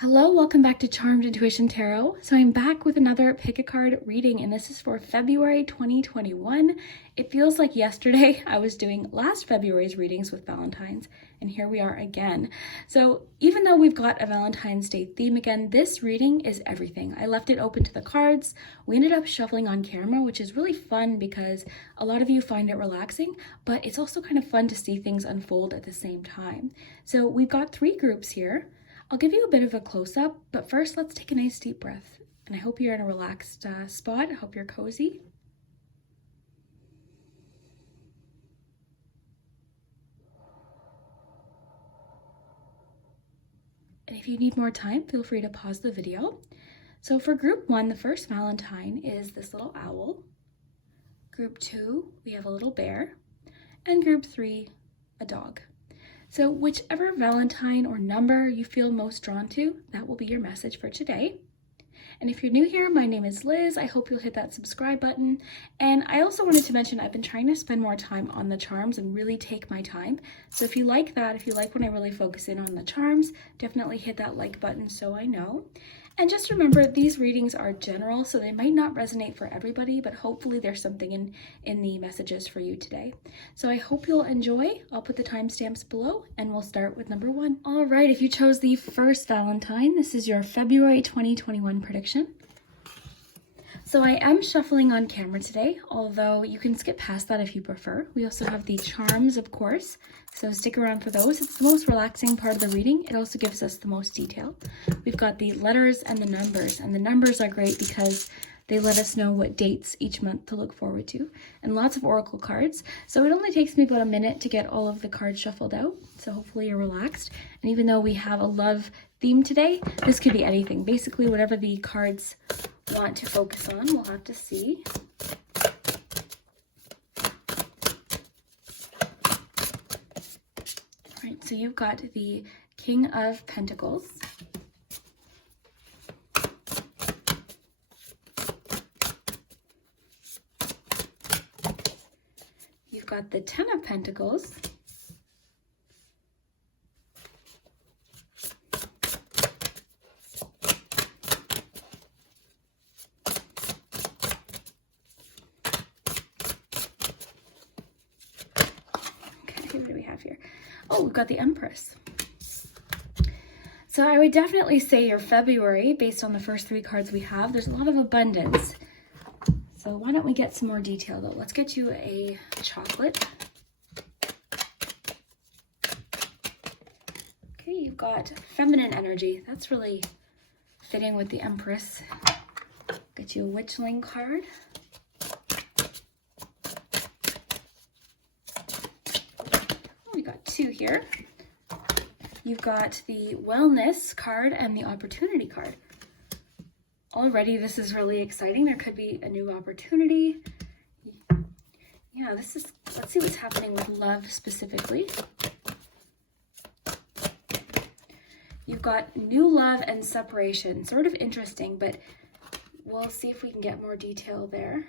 Hello, welcome back to Charmed Intuition Tarot. So I'm back with another pick a card reading, and this is for February 2021. It feels like yesterday I was doing last February's readings with Valentine's, and here we are again. So even though we've got a Valentine's Day theme again, this reading is everything. I left it open to the cards. We ended up shuffling on camera, which is really fun because a lot of you find it relaxing, but it's also kind of fun to see things unfold at the same time. So we've got 3 groups here. I'll give you a bit of a close-up, but first let's take a nice deep breath. And I hope you're in a relaxed spot. I hope you're cozy. And if you need more time, feel free to pause the video. So for group 1, the first Valentine is this little owl. Group 2, we have a little bear. And group 3, a dog. So whichever Valentine or number you feel most drawn to, that will be your message for today. And if you're new here, my name is Liz. I hope you'll hit that subscribe button. And I also wanted to mention I've been trying to spend more time on the charms and really take my time. So if you like that, if you like when I really focus in on the charms, definitely hit that like button so I know. And just remember, these readings are general, so they might not resonate for everybody, but hopefully there's something in the messages for you today. So I hope you'll enjoy. I'll put the timestamps below, and we'll start with number 1. All right, if you chose the first Valentine, this is your February 2021 prediction. So I am shuffling on camera today, although you can skip past that if you prefer. We also have the charms, of course, so stick around for those. It's the most relaxing part of the reading. It also gives us the most detail. We've got the letters and the numbers are great because they let us know what dates each month to look forward to, and lots of oracle cards. So it only takes me about a minute to get all of the cards shuffled out, so hopefully you're relaxed. And even though we have a love theme today, this could be anything. Basically, whatever the cards want to focus on, we'll have to see. All right, so you've got the King of Pentacles. You've got the Ten of Pentacles. Okay, what do we have here? Oh, we've got the Empress. So I would definitely say your February, based on the first 3 cards we have, there's a lot of abundance. So why don't we get some more detail though? Let's get you a chocolate. Okay, you've got feminine energy. That's really fitting with the Empress. Get you a Witchling card. Oh, we got 2 here. You've got the Wellness card and the Opportunity card. Already, this is really exciting. There could be a new opportunity. Yeah, let's see what's happening with love specifically. You've got new love and separation. Sort of interesting, but we'll see if we can get more detail there.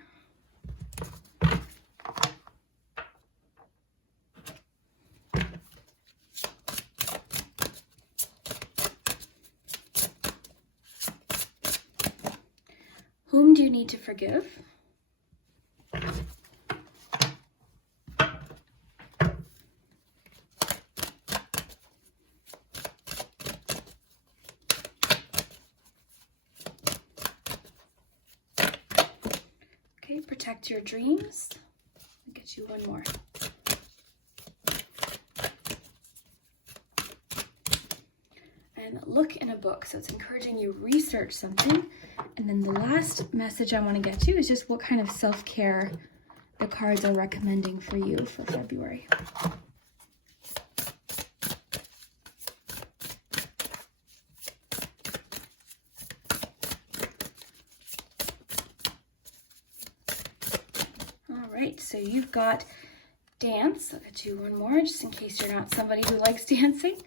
Whom do you need to forgive? Okay, protect your dreams. I'll get you one more. And look in a book. So it's encouraging you research something. And then the last message I want to get to is just what kind of self-care the cards are recommending for you for February. All right, so you've got dance. I'll get you one more just in case you're not somebody who likes dancing.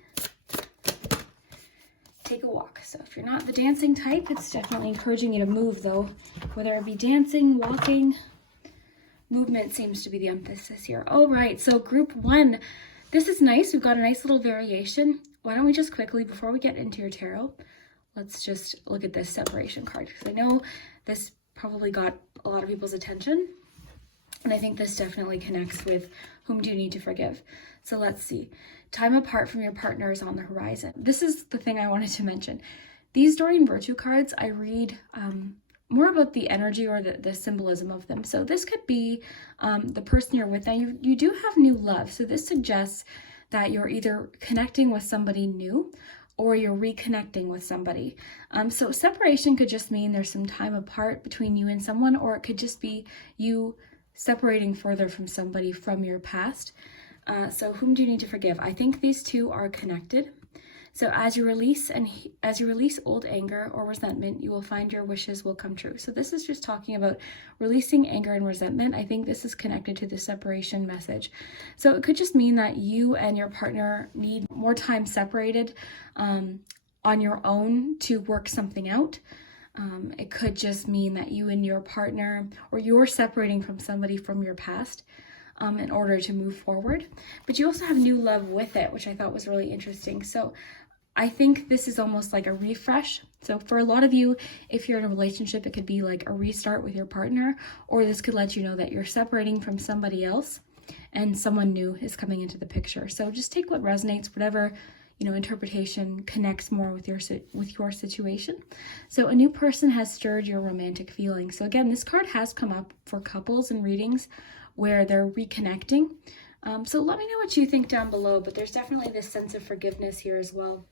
Take a walk. So if you're not the dancing type, it's definitely encouraging you to move though, whether it be dancing, walking. Movement seems to be the emphasis here. All right, so group 1, this is nice. We've got a nice little variation. Why don't we just quickly, before we get into your tarot, let's just look at this separation card, because I know this probably got a lot of people's attention. And I think this definitely connects with whom do you need to forgive. So let's see. Time apart from your partner is on the horizon. This is the thing I wanted to mention. These Doreen Virtue cards, I read more about the energy or the symbolism of them. So this could be the person you're with. Now you do have new love. So this suggests that you're either connecting with somebody new or you're reconnecting with somebody. So separation could just mean there's some time apart between you and someone, or it could just be you separating further from somebody from your past. So whom do you need to forgive? I think these two are connected. So as you release old anger or resentment, you will find your wishes will come true. So this is just talking about releasing anger and resentment. I think this is connected to the separation message. So it could just mean that you and your partner need more time separated on your own to work something out. It could just mean that you and your partner, or you're separating from somebody from your past in order to move forward. But you also have new love with it, which I thought was really interesting. So I think this is almost like a refresh. So for a lot of you, if you're in a relationship, it could be like a restart with your partner, or this could let you know that you're separating from somebody else and someone new is coming into the picture. So just take what resonates, whatever interpretation connects more with your situation. So a new person has stirred your romantic feelings. So again, this card has come up for couples in readings where they're reconnecting. So let me know what you think down below, but there's definitely this sense of forgiveness here as well.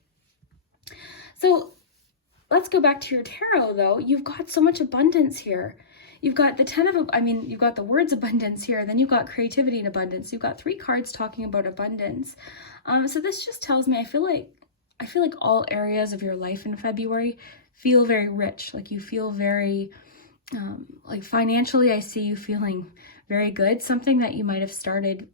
So let's go back to your tarot though. You've got so much abundance here. You've got the you've got the words abundance here, then you've got creativity and abundance. You've got 3 cards talking about abundance. So this just tells me, I feel like all areas of your life in February feel very rich. Like you feel very, like financially, I see you feeling very good. Something that you might have started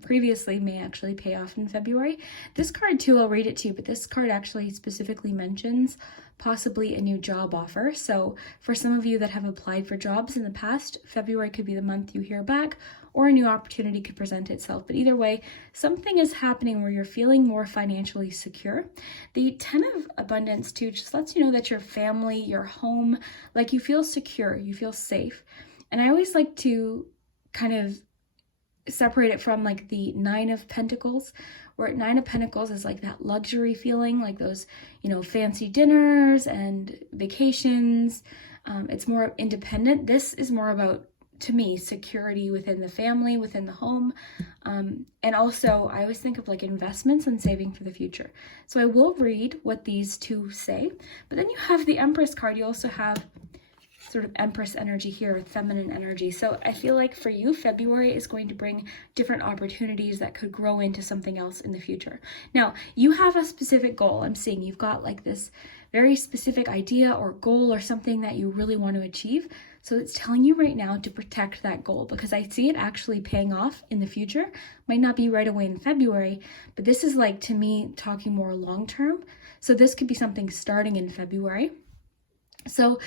previously may actually pay off in February. This card too, I'll read it to you, but this card actually specifically mentions possibly a new job offer. So for some of you that have applied for jobs in the past, February could be the month you hear back, or a new opportunity could present itself. But either way, something is happening where you're feeling more financially secure. The 10 of abundance too just lets you know that your family, your home, like you feel secure, you feel safe. And I always like to kind of separate it from like the 9 of Pentacles, where 9 of Pentacles is like that luxury feeling, like those, fancy dinners and vacations. It's more independent. This is more about, to me, security within the family, within the home. And also I always think of like investments and saving for the future. So I will read what these two say, but then you have the Empress card. You also have sort of Empress energy here with feminine energy. So I feel like for you, February is going to bring different opportunities that could grow into something else in the future. Now, you have a specific goal. I'm seeing you've got like this very specific idea or goal or something that you really want to achieve. So it's telling you right now to protect that goal, because I see it actually paying off in the future. Might not be right away in February, but this is like, to me, talking more long term. So this could be something starting in February. So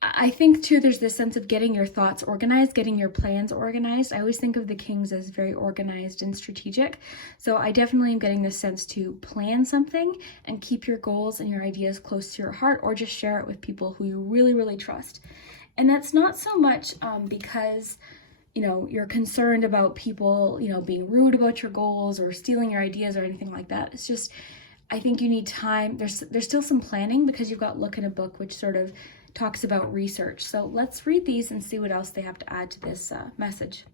I think too, there's this sense of getting your thoughts organized, getting your plans organized. I always think of the Kings as very organized and strategic. So I definitely am getting this sense to plan something and keep your goals and your ideas close to your heart, or just share it with people who you really, really trust. And that's not so much because, you're concerned about people, being rude about your goals or stealing your ideas or anything like that. It's just, I think you need time. There's still some planning, because you've got Look in a Book, which sort of talks about research. So let's read these and see what else they have to add to this message.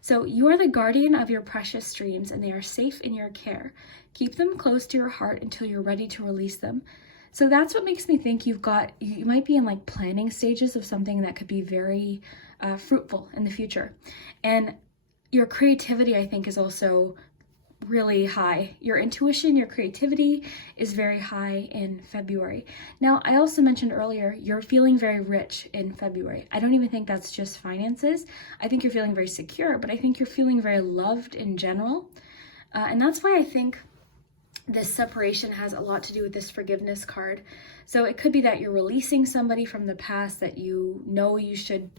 So you are the guardian of your precious dreams, and they are safe in your care. Keep them close to your heart until you're ready to release them. So that's what makes me think you might be in like planning stages of something that could be very fruitful in the future. And your creativity, I think, is also really high. Your intuition, your creativity is very high in February. Now, I also mentioned earlier, you're feeling very rich in February. I don't even think that's just finances. I think you're feeling very secure, but I think you're feeling very loved in general. And that's why I think this separation has a lot to do with this forgiveness card. So it could be that you're releasing somebody from the past that you should,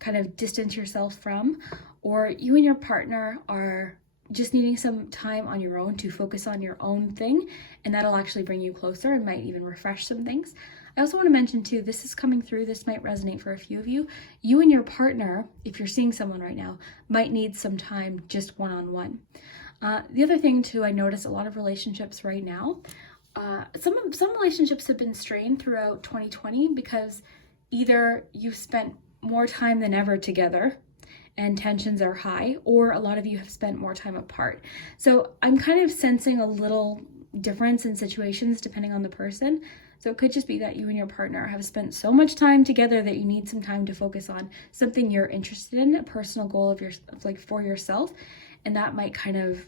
kind of distance yourself from, or you and your partner are just needing some time on your own to focus on your own thing, and that'll actually bring you closer and might even refresh some things. I also want to mention too, this is coming through, this might resonate for a few of you. You and your partner, if you're seeing someone right now, might need some time just one-on-one. The other thing too, I notice a lot of relationships right now, some relationships have been strained throughout 2020 because either you've spent more time than ever together and tensions are high, or a lot of you have spent more time apart. So I'm kind of sensing a little difference in situations depending on the person. So it could just be that you and your partner have spent so much time together that you need some time to focus on something you're interested in, a personal goal of for yourself, and that might kind of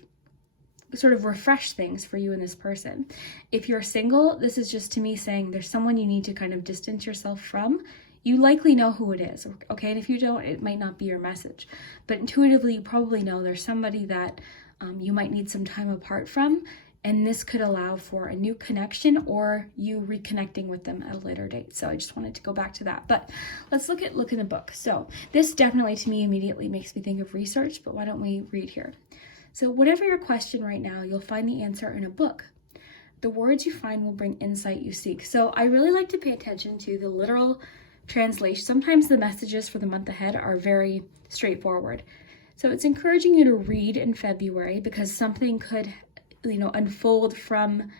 sort of refresh things for you and this person. If you're single, this is just to me saying there's someone you need to kind of distance yourself from. You likely know who it is, okay? And if you don't, it might not be your message. But intuitively, you probably know there's somebody that you might need some time apart from, and this could allow for a new connection or you reconnecting with them at a later date. So I just wanted to go back to that. But let's look in the book. So this definitely to me immediately makes me think of research, but why don't we read here? So whatever your question right now, you'll find the answer in a book. The words you find will bring insight you seek. So I really like to pay attention to the literal translation. Sometimes the messages for the month ahead are very straightforward. So it's encouraging you to read in February because something could, unfold from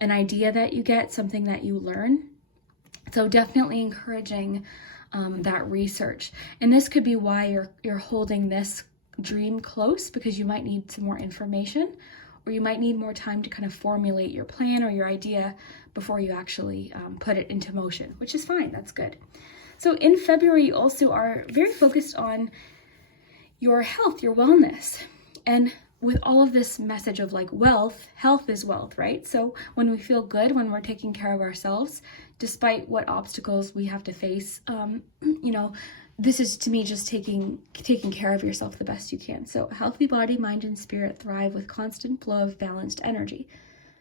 an idea that you get, something that you learn. So definitely encouraging that research. And this could be why you're holding this dream close, because you might need some more information, or you might need more time to kind of formulate your plan or your idea before you actually put it into motion, which is fine. That's good. So in February, you also are very focused on your health, your wellness. And with all of this message of like wealth, health is wealth, right? So when we feel good, when we're taking care of ourselves, despite what obstacles we have to face, this is to me just taking care of yourself the best you can. So healthy body, mind, and spirit thrive with constant flow of balanced energy.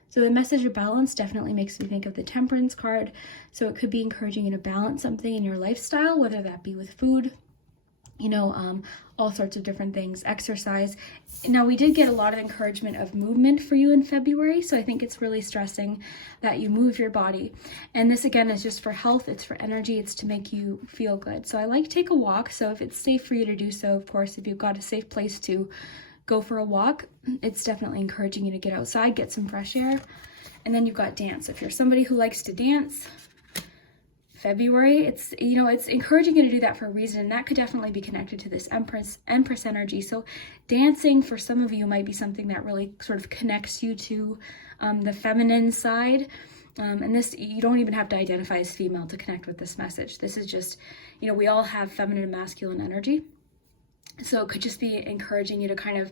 So the message of balance definitely makes me think of the Temperance card. So it could be encouraging you to balance something in your lifestyle, whether that be with food, all sorts of different things, exercise. Now, we did get a lot of encouragement of movement for you in February, so I think it's really stressing that you move your body. And this, again, is just for health, it's for energy, it's to make you feel good. So I like take a walk, so if it's safe for you to do so, of course, if you've got a safe place to go for a walk, it's definitely encouraging you to get outside, get some fresh air. And then you've got dance. If you're somebody who likes to dance, February, it's encouraging you to do that for a reason, and that could definitely be connected to this Empress energy. So dancing for some of you might be something that really sort of connects you to the feminine side. And this, you don't even have to identify as female to connect with this message. This is just, we all have feminine and masculine energy. So it could just be encouraging you to kind of,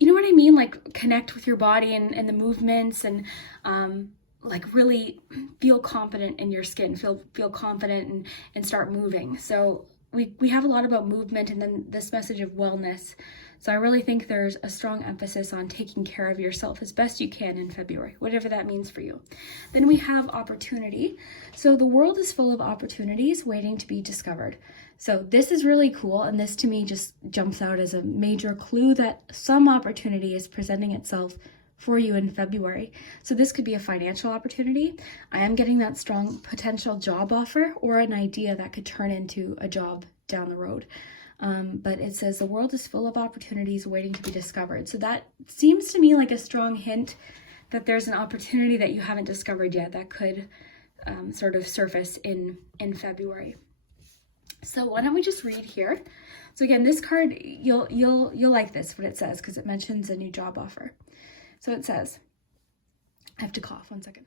like connect with your body and the movements, and like really feel confident in your skin, feel confident and start moving. So we have a lot about movement, and then this message of wellness. So I really think there's a strong emphasis on taking care of yourself as best you can in February, whatever that means for you. Then we have opportunity. So the world is full of opportunities waiting to be discovered. So this is really cool, and this to me just jumps out as a major clue that some opportunity is presenting itself for you in February. So this could be a financial opportunity. I am getting that strong potential job offer, or an idea that could turn into a job down the road. But it says the world is full of opportunities waiting to be discovered. So that seems to me like a strong hint that there's an opportunity that you haven't discovered yet that could sort of surface in February. So why don't we just read here? So again, this card, you'll like this, what it says, because it mentions a new job offer. So it says, I have to cough, 1 second.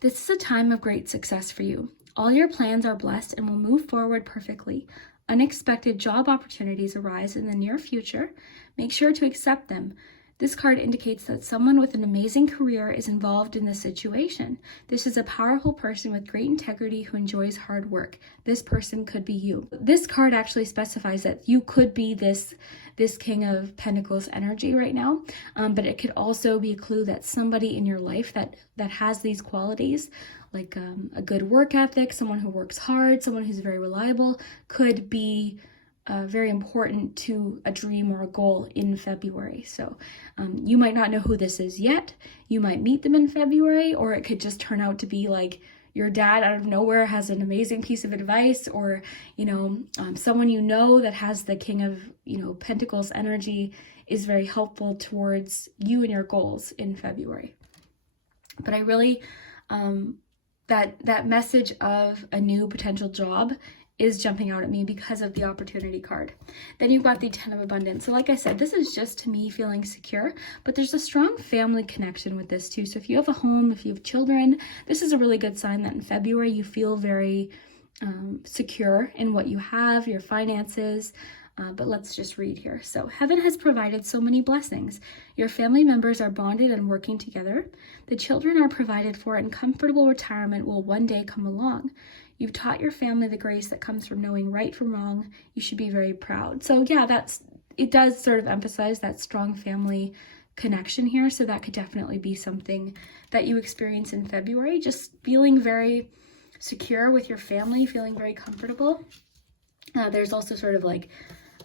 This is a time of great success for you. All your plans are blessed and will move forward perfectly. Unexpected job opportunities arise in the near future. Make sure to accept them. This card indicates that someone with an amazing career is involved in this situation. This is a powerful person with great integrity who enjoys hard work. This person could be you. This card actually specifies that you could be this King of Pentacles energy right now, but it could also be a clue that somebody in your life that has these qualities, like a good work ethic, someone who works hard, someone who's very reliable, could be very important to a dream or a goal in February. So you might not know who this is yet. You might meet them in February, or it could just turn out to be like your dad out of nowhere has an amazing piece of advice, or, someone that has the King of, Pentacles energy is very helpful towards you and your goals in February. But I really, that message of a new potential job is jumping out at me because of the opportunity card. Then you've got the 10 of Abundance. So like I said, this is just me feeling secure, but there's a strong family connection with this too. So if you have a home, if you have children, this is a really good sign that in February you feel very secure in what you have, your finances. But let's just read here. So heaven has provided so many blessings. Your family members are bonded and working together. The children are provided for, and comfortable retirement will one day come along. You've taught your family the grace that comes from knowing right from wrong. You should be very proud. So yeah, it does sort of emphasize that strong family connection here. So that could definitely be something that you experience in February, just feeling very secure with your family, feeling very comfortable. There's also sort of like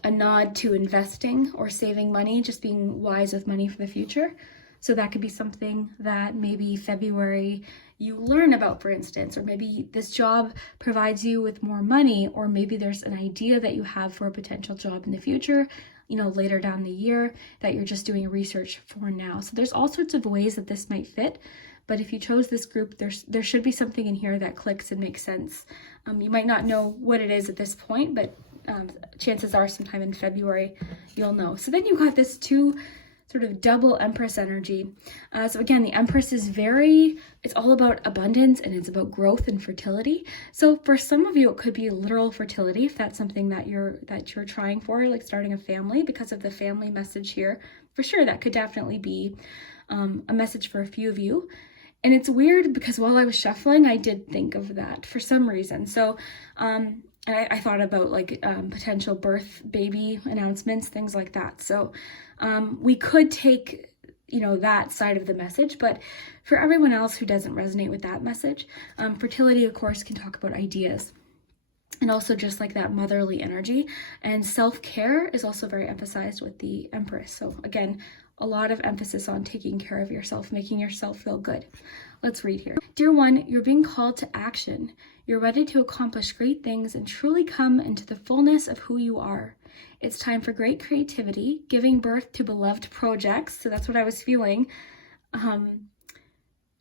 a nod to investing or saving money, just being wise with money for the future. So that could be something that maybe February you learn about, for instance, or maybe this job provides you with more money, or maybe there's an idea that you have for a potential job in the future, later down the year that you're just doing research for now. So there's all sorts of ways that this might fit. But if you chose this group, there should be something in here that clicks and makes sense. You might not know what it is at this point, but chances are sometime in February you'll know. So then you've got this two sort of double Empress energy. So again, the Empress is it's all about abundance, and it's about growth and fertility. So for some of you, it could be literal fertility, if that's something that you're trying for, like starting a family, because of the family message here. For sure, that could definitely be a message for a few of you. And it's weird because while I was shuffling, I did think of that for some reason. So, and I thought about like potential birth baby announcements, things like that. So we could take, that side of the message, but for everyone else who doesn't resonate with that message, fertility, of course, can talk about ideas. And also just like that motherly energy, and self-care is also very emphasized with the Empress. So again, a lot of emphasis on taking care of yourself, making yourself feel good. Let's read here. Dear one, you're being called to action. You're ready to accomplish great things and truly come into the fullness of who you are. It's time for great creativity, giving birth to beloved projects. So that's what I was feeling.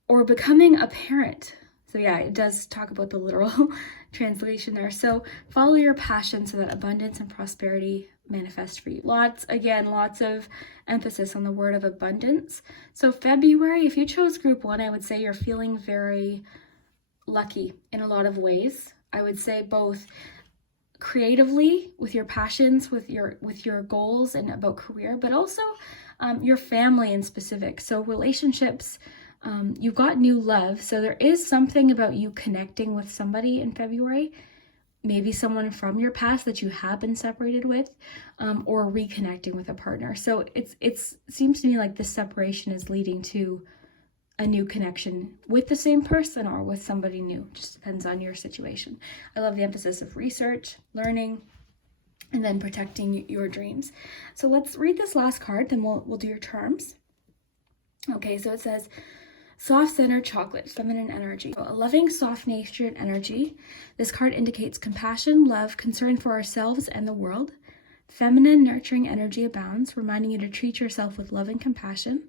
Or becoming a parent. So yeah, it does talk about the literal translation there. So follow your passion so that abundance and prosperity manifest for you. Lots of emphasis on the word of abundance. So February, if you chose group one, I would say you're feeling very lucky in a lot of ways. I would say both creatively with your passions, with your goals and about career, but also your family in specific. So relationships, you've got new love. So there is something about you connecting with somebody in February, maybe someone from your past that you have been separated with, or reconnecting with a partner. So it seems to me like this separation is leading to a new connection with the same person or with somebody new. Just depends on your situation. I love the emphasis of research, learning, and then protecting your dreams. So let's read this last card, then we'll do your charms. Okay, so it says, soft centered chocolate, feminine energy. So a loving, soft-natured energy. This card indicates compassion, love, concern for ourselves and the world. Feminine, nurturing energy abounds, reminding you to treat yourself with love and compassion.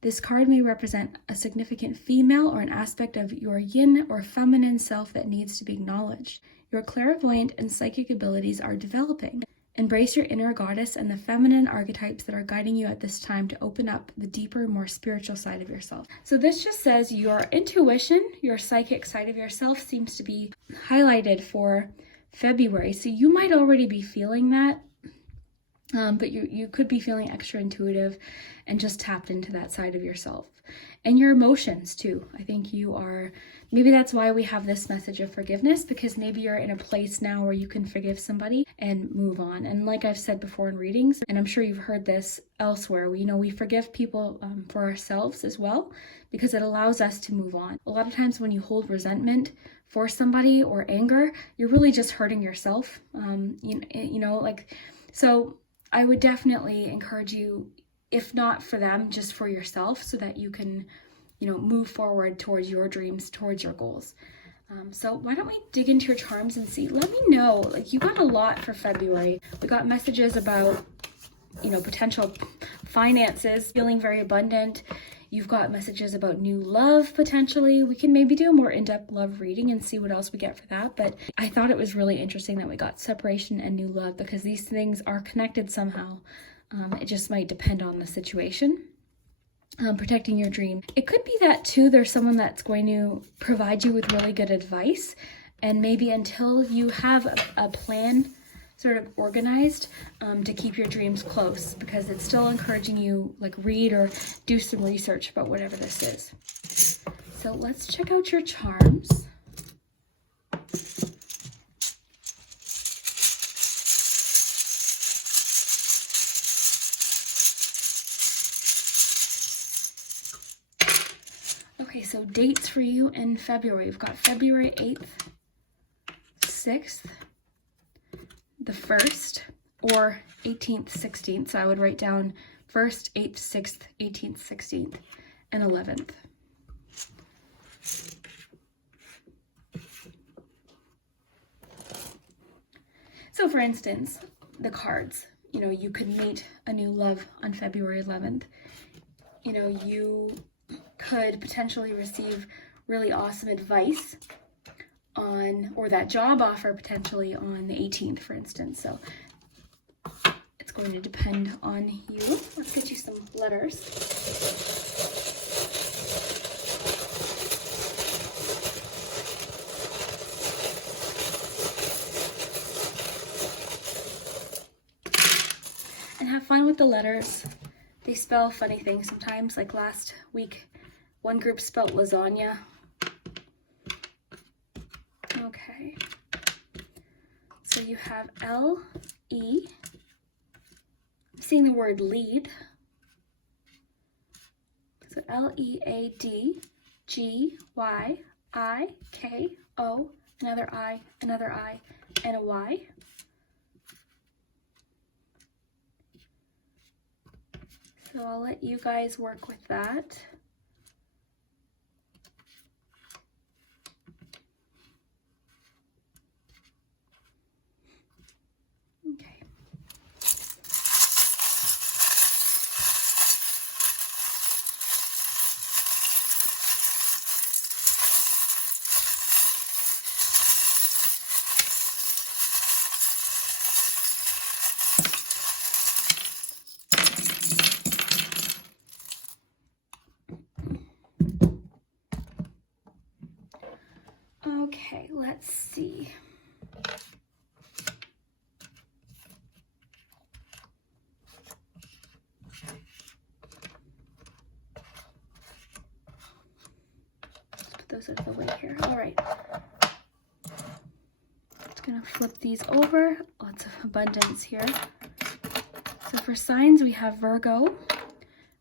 This card may represent a significant female or an aspect of your yin or feminine self that needs to be acknowledged. Your clairvoyant and psychic abilities are developing. Embrace your inner goddess and the feminine archetypes that are guiding you at this time to open up the deeper, more spiritual side of yourself. So this just says your intuition, your psychic side of yourself seems to be highlighted for February. So you might already be feeling that, but you could be feeling extra intuitive and just tapped into that side of yourself. and your emotions too. I think you are, maybe that's why we have this message of forgiveness, because maybe you're in a place now where you can forgive somebody and move on. And like I've said before in readings, and I'm sure you've heard this elsewhere, we forgive people for ourselves as well, because it allows us to move on. A lot of times when you hold resentment for somebody or anger, you're really just hurting yourself. So I would definitely encourage you, if not for them, just for yourself, so that you can, move forward towards your dreams, towards your goals. So why don't we dig into your charms and see? Let me know, you got a lot for February. We got messages about, potential finances, feeling very abundant. You've got messages about new love, potentially. We can maybe do a more in-depth love reading and see what else we get for that. But I thought it was really interesting that we got separation and new love, because these things are connected somehow. It just might depend on the situation. Protecting your dream. It could be that too, there's someone that's going to provide you with really good advice, and maybe until you have a plan sort of organized to keep your dreams close, because it's still encouraging you, read or do some research about whatever this is. So let's check out your charms. Okay, so dates for you in February. We've got February 8th, 6th, the 1st, or 18th, 16th. So I would write down 1st, 8th, 6th, 18th, 16th, and 11th. So for instance, the cards, you could meet a new love on February 11th. You could potentially receive really awesome advice or that job offer potentially on the 18th, for instance. So it's going to depend on you. Let's get you some letters. And have fun with the letters. They spell funny things sometimes, like last week, one group spelled lasagna. Okay. So you have L-E. I'm seeing the word lead. So L-E-A-D-G-Y-I-K-O, another I, and a Y. So I'll let you guys work with that. Okay. Okay, let's see. Let's put those out of the way here. All right. Just gonna flip these over. Lots of abundance here. So for signs, we have Virgo.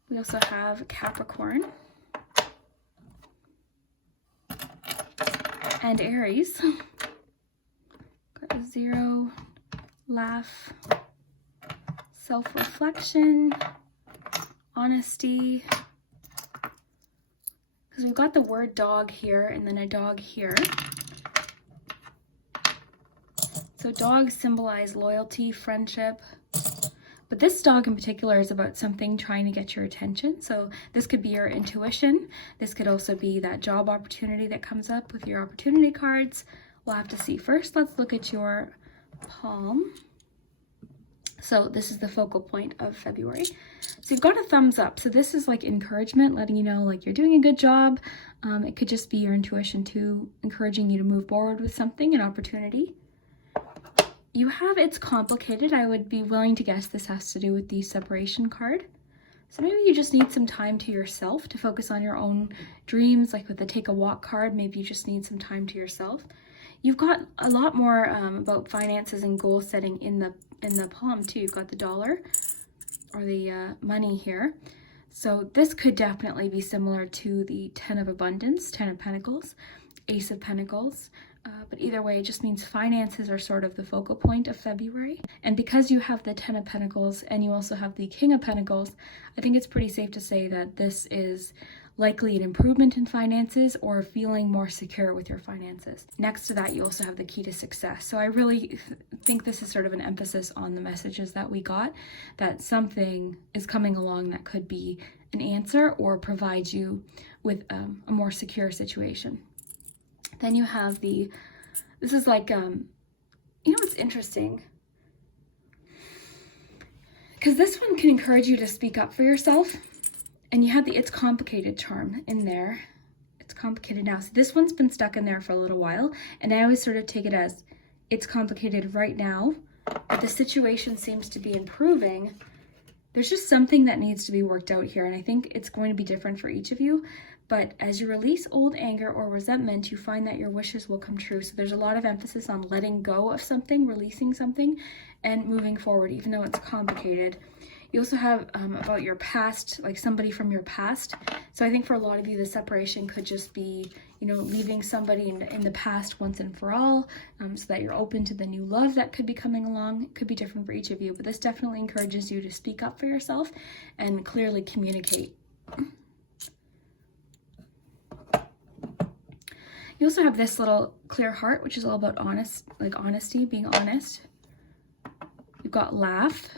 We also have Capricorn. And Aries. Got a 0, laugh, self-reflection, honesty. Because we've got the word dog here and then a dog here. So dogs symbolize loyalty, friendship. But this dog in particular is about something trying to get your attention. So this could be your intuition. This could also be that job opportunity that comes up with your opportunity cards. We'll have to see. First, let's look at your palm. So this is the focal point of February. So you've got a thumbs up. So this is like encouragement, letting you know you're doing a good job. It could just be your intuition too, encouraging you to move forward with something, an opportunity. You have it's complicated. I would be willing to guess this has to do with the separation card. So maybe you just need some time to yourself to focus on your own dreams. Like with the take a walk card, maybe you just need some time to yourself. You've got a lot more about finances and goal setting in the palm too. You've got the dollar or the money here. So this could definitely be similar to the 10 of Abundance, 10 of Pentacles, Ace of Pentacles. But either way, it just means finances are sort of the focal point of February. And because you have the 10 of Pentacles and you also have the King of Pentacles, I think it's pretty safe to say that this is likely an improvement in finances or feeling more secure with your finances. Next to that, you also have the key to success. So I really think this is sort of an emphasis on the messages that we got, that something is coming along that could be an answer or provide you with a more secure situation. Then you have this is like, you know what's interesting? Because this one can encourage you to speak up for yourself. And you have the It's Complicated charm in there. It's complicated now. So this one's been stuck in there for a little while. And I always sort of take it as it's complicated right now, but the situation seems to be improving. There's just something that needs to be worked out here. And I think it's going to be different for each of you. But as you release old anger or resentment, you find that your wishes will come true. So there's a lot of emphasis on letting go of something, releasing something, and moving forward, even though it's complicated. You also have about your past, like somebody from your past. So I think for a lot of you, the separation could just be, you know, leaving somebody in the past once and for all, so that you're open to the new love that could be coming along. It could be different for each of you, but this definitely encourages you to speak up for yourself and clearly communicate. You also have this little clear heart, which is all about honesty, being honest. You've got laugh.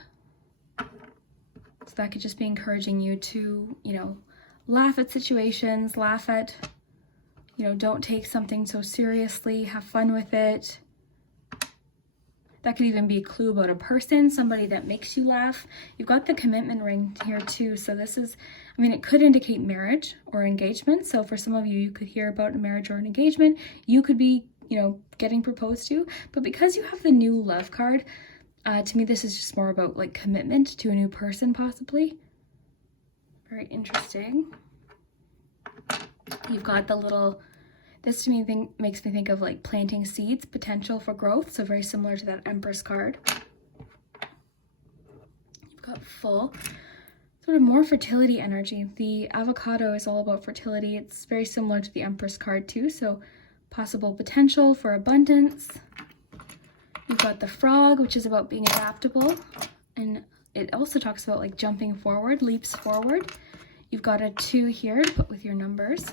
So that could just be encouraging you to, you know, laugh at situations, laugh at, you know, don't take something so seriously, have fun with it. That could even be a clue about a person, somebody that makes you laugh. You've got the commitment ring here too. So this is, I mean, it could indicate marriage or engagement. So for some of you, you could hear about a marriage or an engagement. You could be, you know, getting proposed to. But because you have the new love card, to me, this is just more about like commitment to a new person, possibly. Very interesting. You've got the little, this to me makes me think of like planting seeds, potential for growth. So very similar to that Empress card. You've got full, sort of more fertility energy. The avocado is all about fertility. It's very similar to the Empress card too. So possible potential for abundance. You've got the frog, which is about being adaptable. And it also talks about like jumping forward, leaps forward. You've got a 2 here to put with your numbers.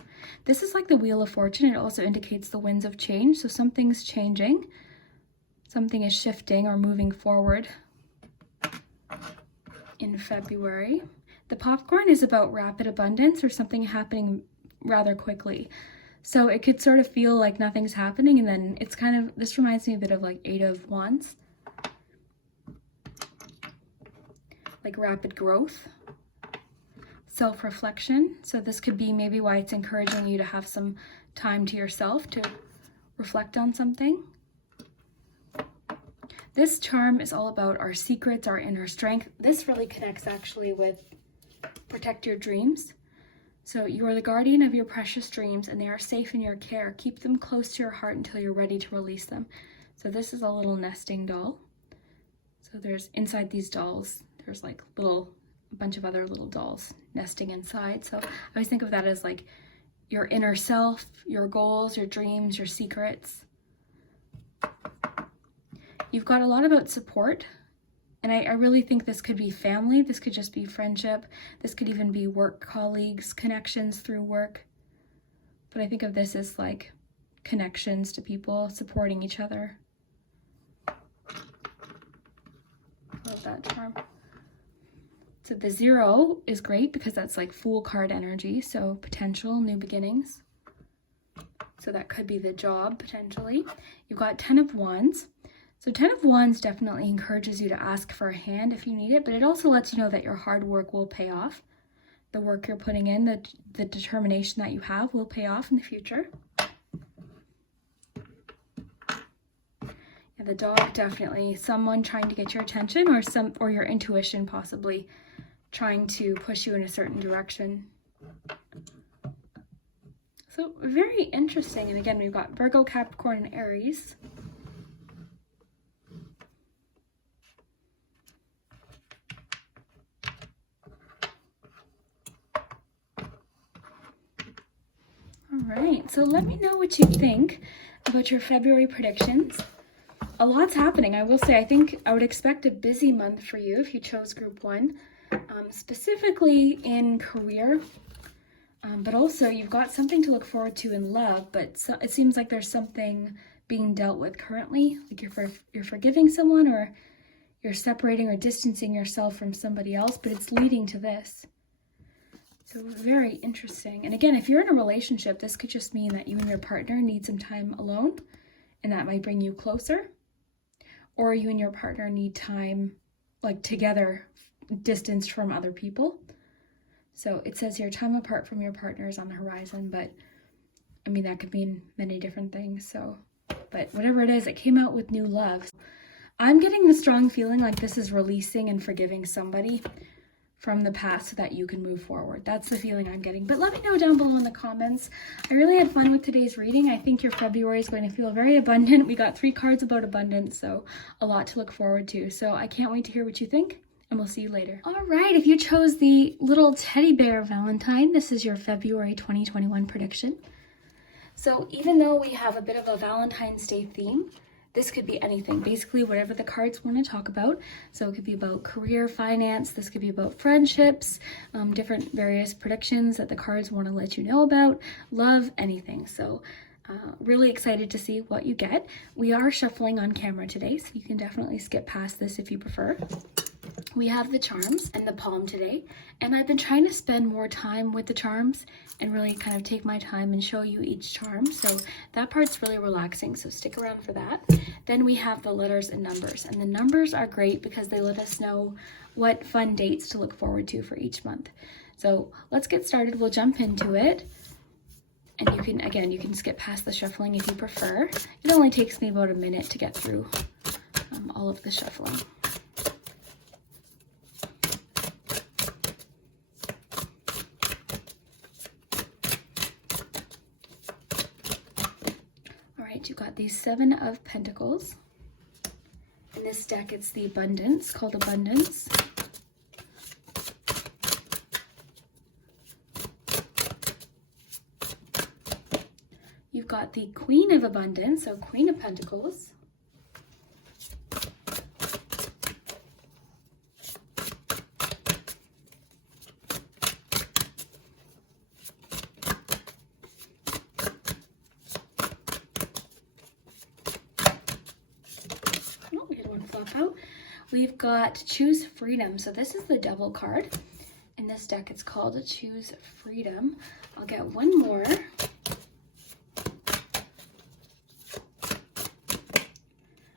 This is like the Wheel of Fortune. It also indicates the winds of change. So something's changing. Something is shifting or moving forward in February. The popcorn is about rapid abundance or something happening rather quickly. So it could sort of feel like nothing's happening, and then it's kind of, this reminds me a bit of like 8 of Wands. Like rapid growth. Self-reflection. So this could be maybe why it's encouraging you to have some time to yourself to reflect on something. This charm is all about our secrets, our inner strength. This really connects actually with protect your dreams. So you are the guardian of your precious dreams and they are safe in your care. Keep them close to your heart until you're ready to release them. So this is a little nesting doll. So there's inside these dolls, there's like a bunch of other little dolls nesting inside. So I always think of that as like your inner self, your goals, your dreams, your secrets. You've got a lot about support. And I really think this could be family. This could just be friendship. This could even be work colleagues, connections through work. But I think of this as like connections to people, supporting each other. Love that charm. So the 0 is great because that's like Fool card energy. So potential, new beginnings. So that could be the job potentially. You've got 10 of Wands. So 10 of Wands definitely encourages you to ask for a hand if you need it, but it also lets you know that your hard work will pay off. The work you're putting in, the determination that you have will pay off in the future. Yeah, the dog, definitely someone trying to get your attention or your intuition possibly trying to push you in a certain direction. So very interesting. And again, we've got Virgo, Capricorn, and Aries. All right, so let me know what you think about your February predictions. A lot's happening. I will say, I think I would expect a busy month for you if you chose group 1, specifically in career. But also you've got something to look forward to in love, but it seems like there's something being dealt with currently, like you're forgiving someone, or you're separating or distancing yourself from somebody else, but it's leading to this. So very interesting. And again, if you're in a relationship, this could just mean that you and your partner need some time alone, and that might bring you closer. Or you and your partner need time like together, distanced from other people. So it says here, time apart from your partner is on the horizon, but I mean, that could mean many different things. So, but whatever it is, it came out with new love. I'm getting the strong feeling like this is releasing and forgiving somebody from the past so that you can move forward. That's the feeling I'm getting. But let me know down below in the comments. I really had fun with today's reading. I think your February is going to feel very abundant. We got 3 cards about abundance, so a lot to look forward to. So I can't wait to hear what you think, and we'll see you later. All right, if you chose the little teddy bear Valentine, this is your February 2021 prediction. So even though we have a bit of a Valentine's Day theme, this could be anything, basically whatever the cards want to talk about. So it could be about career, finance, this could be about friendships, different various predictions that the cards want to let you know about, love, anything. So really excited to see what you get. We are shuffling on camera today, so you can definitely skip past this if you prefer. We have the charms and the palm today, and I've been trying to spend more time with the charms and really kind of take my time and show you each charm. So that part's really relaxing, so stick around for that. Then we have the letters and numbers, and the numbers are great because they let us know what fun dates to look forward to for each month. So let's get started. We'll jump into it. And you can, again, you can skip past the shuffling if you prefer. It only takes me about a minute to get through all of the shuffling. You've got the 7 of Pentacles. In this deck, it's the Abundance, called Abundance. You've got the Queen of Abundance, so Queen of Pentacles. Out. We've got Choose Freedom. So this is the Devil card. In this deck, it's called Choose Freedom. I'll get one more.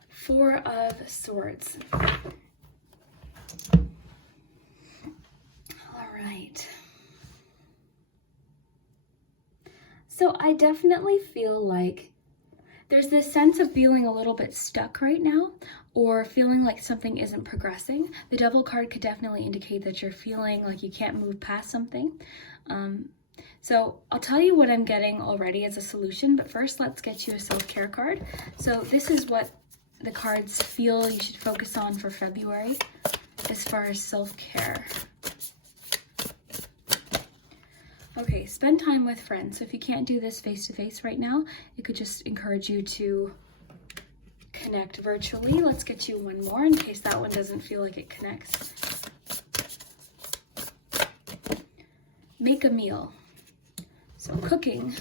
Four of Swords. All right. So I definitely feel like there's this sense of feeling a little bit stuck right now, or feeling like something isn't progressing. The Devil card could definitely indicate that you're feeling like you can't move past something. So I'll tell you what I'm getting already as a solution, but first let's get you a self-care card. So this is what the cards feel you should focus on for February as far as self-care. Okay, spend time with friends. So if you can't do this face-to-face right now, it could just encourage you to connect virtually. Let's get you one more in case that one doesn't feel like it connects. Make a meal. So cooking,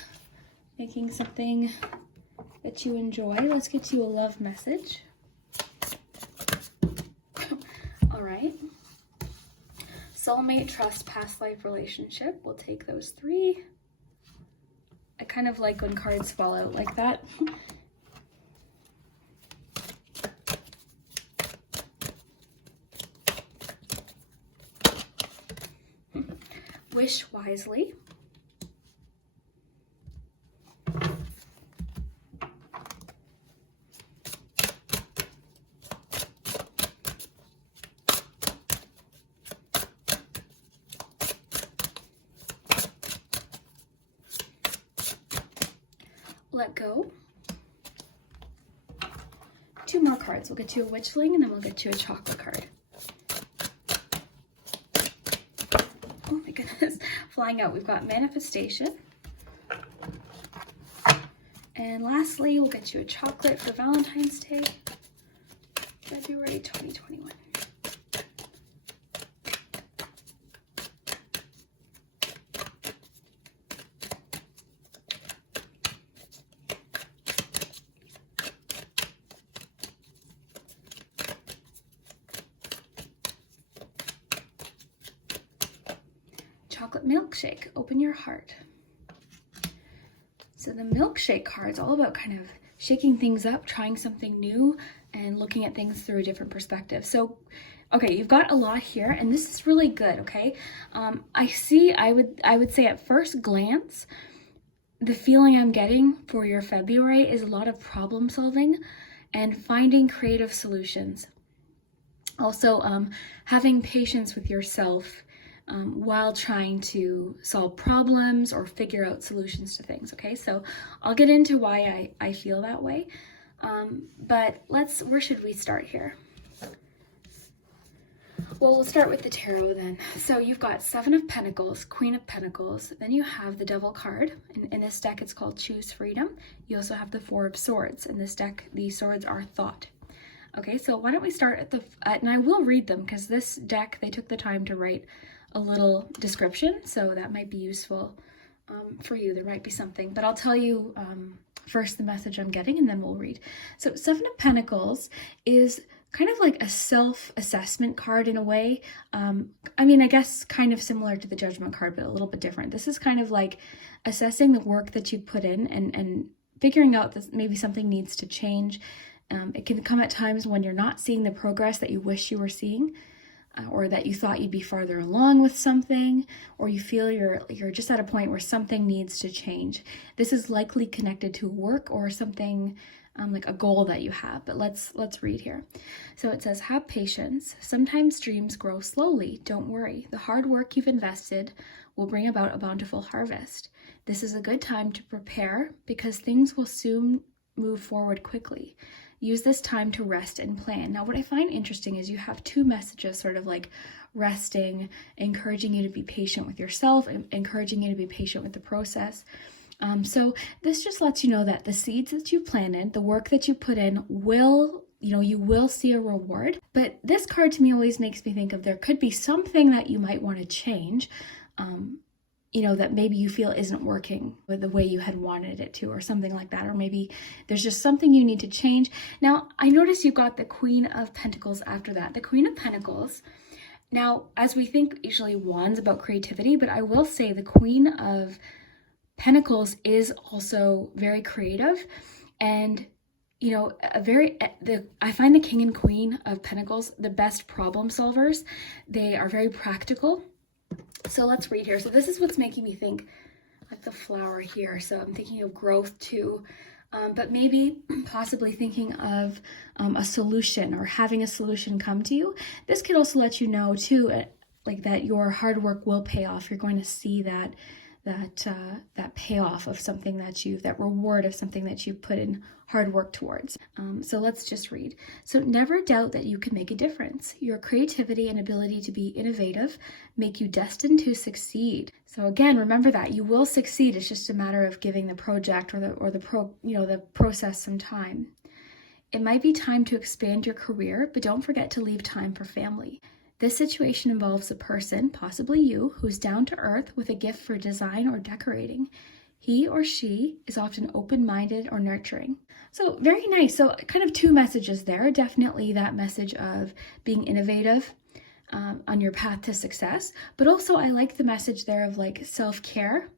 making something that you enjoy. Let's get you a love message. All right. Soulmate, trust, past life, relationship. We'll take those 3. I kind of like when cards fall out like that. Wish wisely. let go. 2 more cards. We'll get you a witchling and then we'll get you a chocolate card. Oh my goodness, flying out. We've got manifestation. And lastly, we'll get you a chocolate for Valentine's Day, February 2021. Chocolate milkshake, open your heart. So the milkshake card's all about kind of shaking things up, trying something new, and looking at things through a different perspective. So, okay, you've got a lot here, and this is really good, okay? I would say at first glance, the feeling I'm getting for your February is a lot of problem solving and finding creative solutions. Also, having patience with yourself while trying to solve problems or figure out solutions to things, okay? So I'll get into why I feel that way, but where should we start here? Well, we'll start with the tarot then. So you've got 7 of Pentacles, Queen of Pentacles, then you have the Devil card. In this deck, it's called Choose Freedom. You also have the 4 of Swords. In this deck, these swords are thought. Okay, so why don't we start and I will read them because this deck, they took the time to write a little description, so that might be useful for you. There might be something, but I'll tell you first the message I'm getting and then we'll read. So 7 of Pentacles is kind of like a self-assessment card in a way. I mean, I guess kind of similar to the Judgment card, but a little bit different. This is kind of like assessing the work that you put in and figuring out that maybe something needs to change. It can come at times when you're not seeing the progress that you wish you were seeing, or that you thought you'd be farther along with something, or you feel you're just at a point where something needs to change. This is likely connected to work or something like a goal that you have, but let's read here. So it says, have patience. Sometimes dreams grow slowly. Don't worry. The hard work you've invested will bring about a bountiful harvest. This is a good time to prepare because things will soon move forward quickly. Use this time to rest and plan. Now, what I find interesting is you have 2 messages sort of like resting, encouraging you to be patient with yourself, and encouraging you to be patient with the process. So this just lets you know that the seeds that you planted, the work that you put in you will see a reward. But this card to me always makes me think of there could be something that you might want to change, that maybe you feel isn't working with the way you had wanted it to, or something like that. Or maybe there's just something you need to change. Now, I notice you got the Queen of Pentacles after that. The Queen of Pentacles, now, as we think usually Wands about creativity, but I will say the Queen of Pentacles is also very creative. And, I find the King and Queen of Pentacles the best problem solvers. They are very practical. So let's read here. So this is what's making me think like the flower here. So I'm thinking of growth too, but maybe possibly thinking of a solution or having a solution come to you. This could also let you know too, like that your hard work will pay off. You're going to see that payoff of something that reward of something that you put in hard work towards. So let's just read. So never doubt that you can make a difference. Your creativity and ability to be innovative make you destined to succeed. So again, remember that you will succeed. It's just a matter of giving the project or the process some time. It might be time to expand your career, but don't forget to leave time for family. This situation involves a person, possibly you, who's down to earth with a gift for design or decorating. He or she is often open-minded or nurturing. So very nice. So kind of 2 messages there. Definitely that message of being innovative on your path to success. But also I like the message there of like self-care.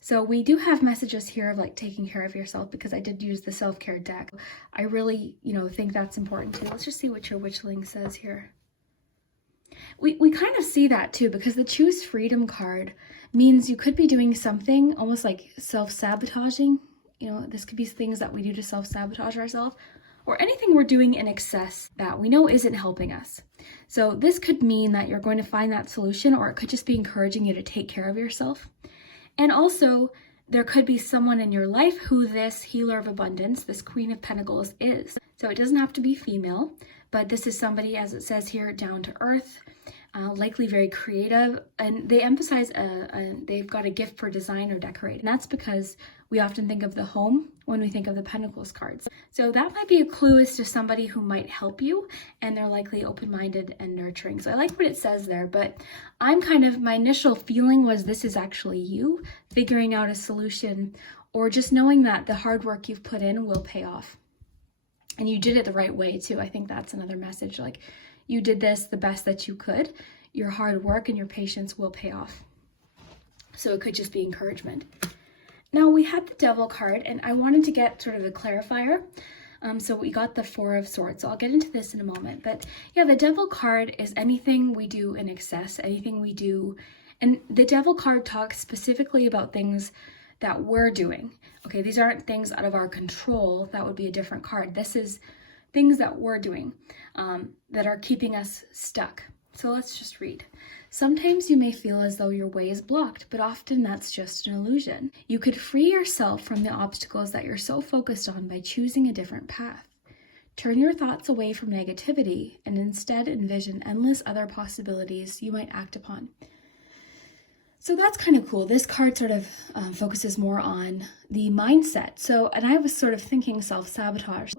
So we do have messages here of like taking care of yourself, because I did use the self-care deck. I really, think that's important too. Let's just see what your witchling says here. We kind of see that too, because the Choose Freedom card means you could be doing something almost like self-sabotaging. This could be things that we do to self-sabotage ourselves, or anything we're doing in excess that we know isn't helping us. So this could mean that you're going to find that solution, or it could just be encouraging you to take care of yourself. And also there could be someone in your life who this healer of abundance, this Queen of Pentacles, is. So it doesn't have to be female, but this is somebody, as it says here, down to earth, likely very creative, and they emphasize they've got a gift for design or decorating. And that's because we often think of the home when we think of the Pentacles cards. So that might be a clue as to somebody who might help you, and they're likely open-minded and nurturing. So I like what it says there, but my initial feeling was this is actually you figuring out a solution, or just knowing that the hard work you've put in will pay off. And you did it the right way too. I think that's another message. Like, you did this the best that you could. Your hard work and your patience will pay off. So it could just be encouragement. Now we had the Devil card, and I wanted to get sort of the clarifier. So we got the Four of Swords. So I'll get into this in a moment. But yeah, the Devil card is anything we do in excess, anything we do. And the Devil card talks specifically about things that we're doing. Okay, these aren't things out of our control. That would be a different card. This is things that we're doing that are keeping us stuck. So let's just read. Sometimes you may feel as though your way is blocked, but often that's just an illusion. You could free yourself from the obstacles that you're so focused on by choosing a different path. Turn your thoughts away from negativity and instead envision endless other possibilities you might act upon. So that's kind of cool. This card sort of focuses more on the mindset. So, and I was sort of thinking self-sabotage.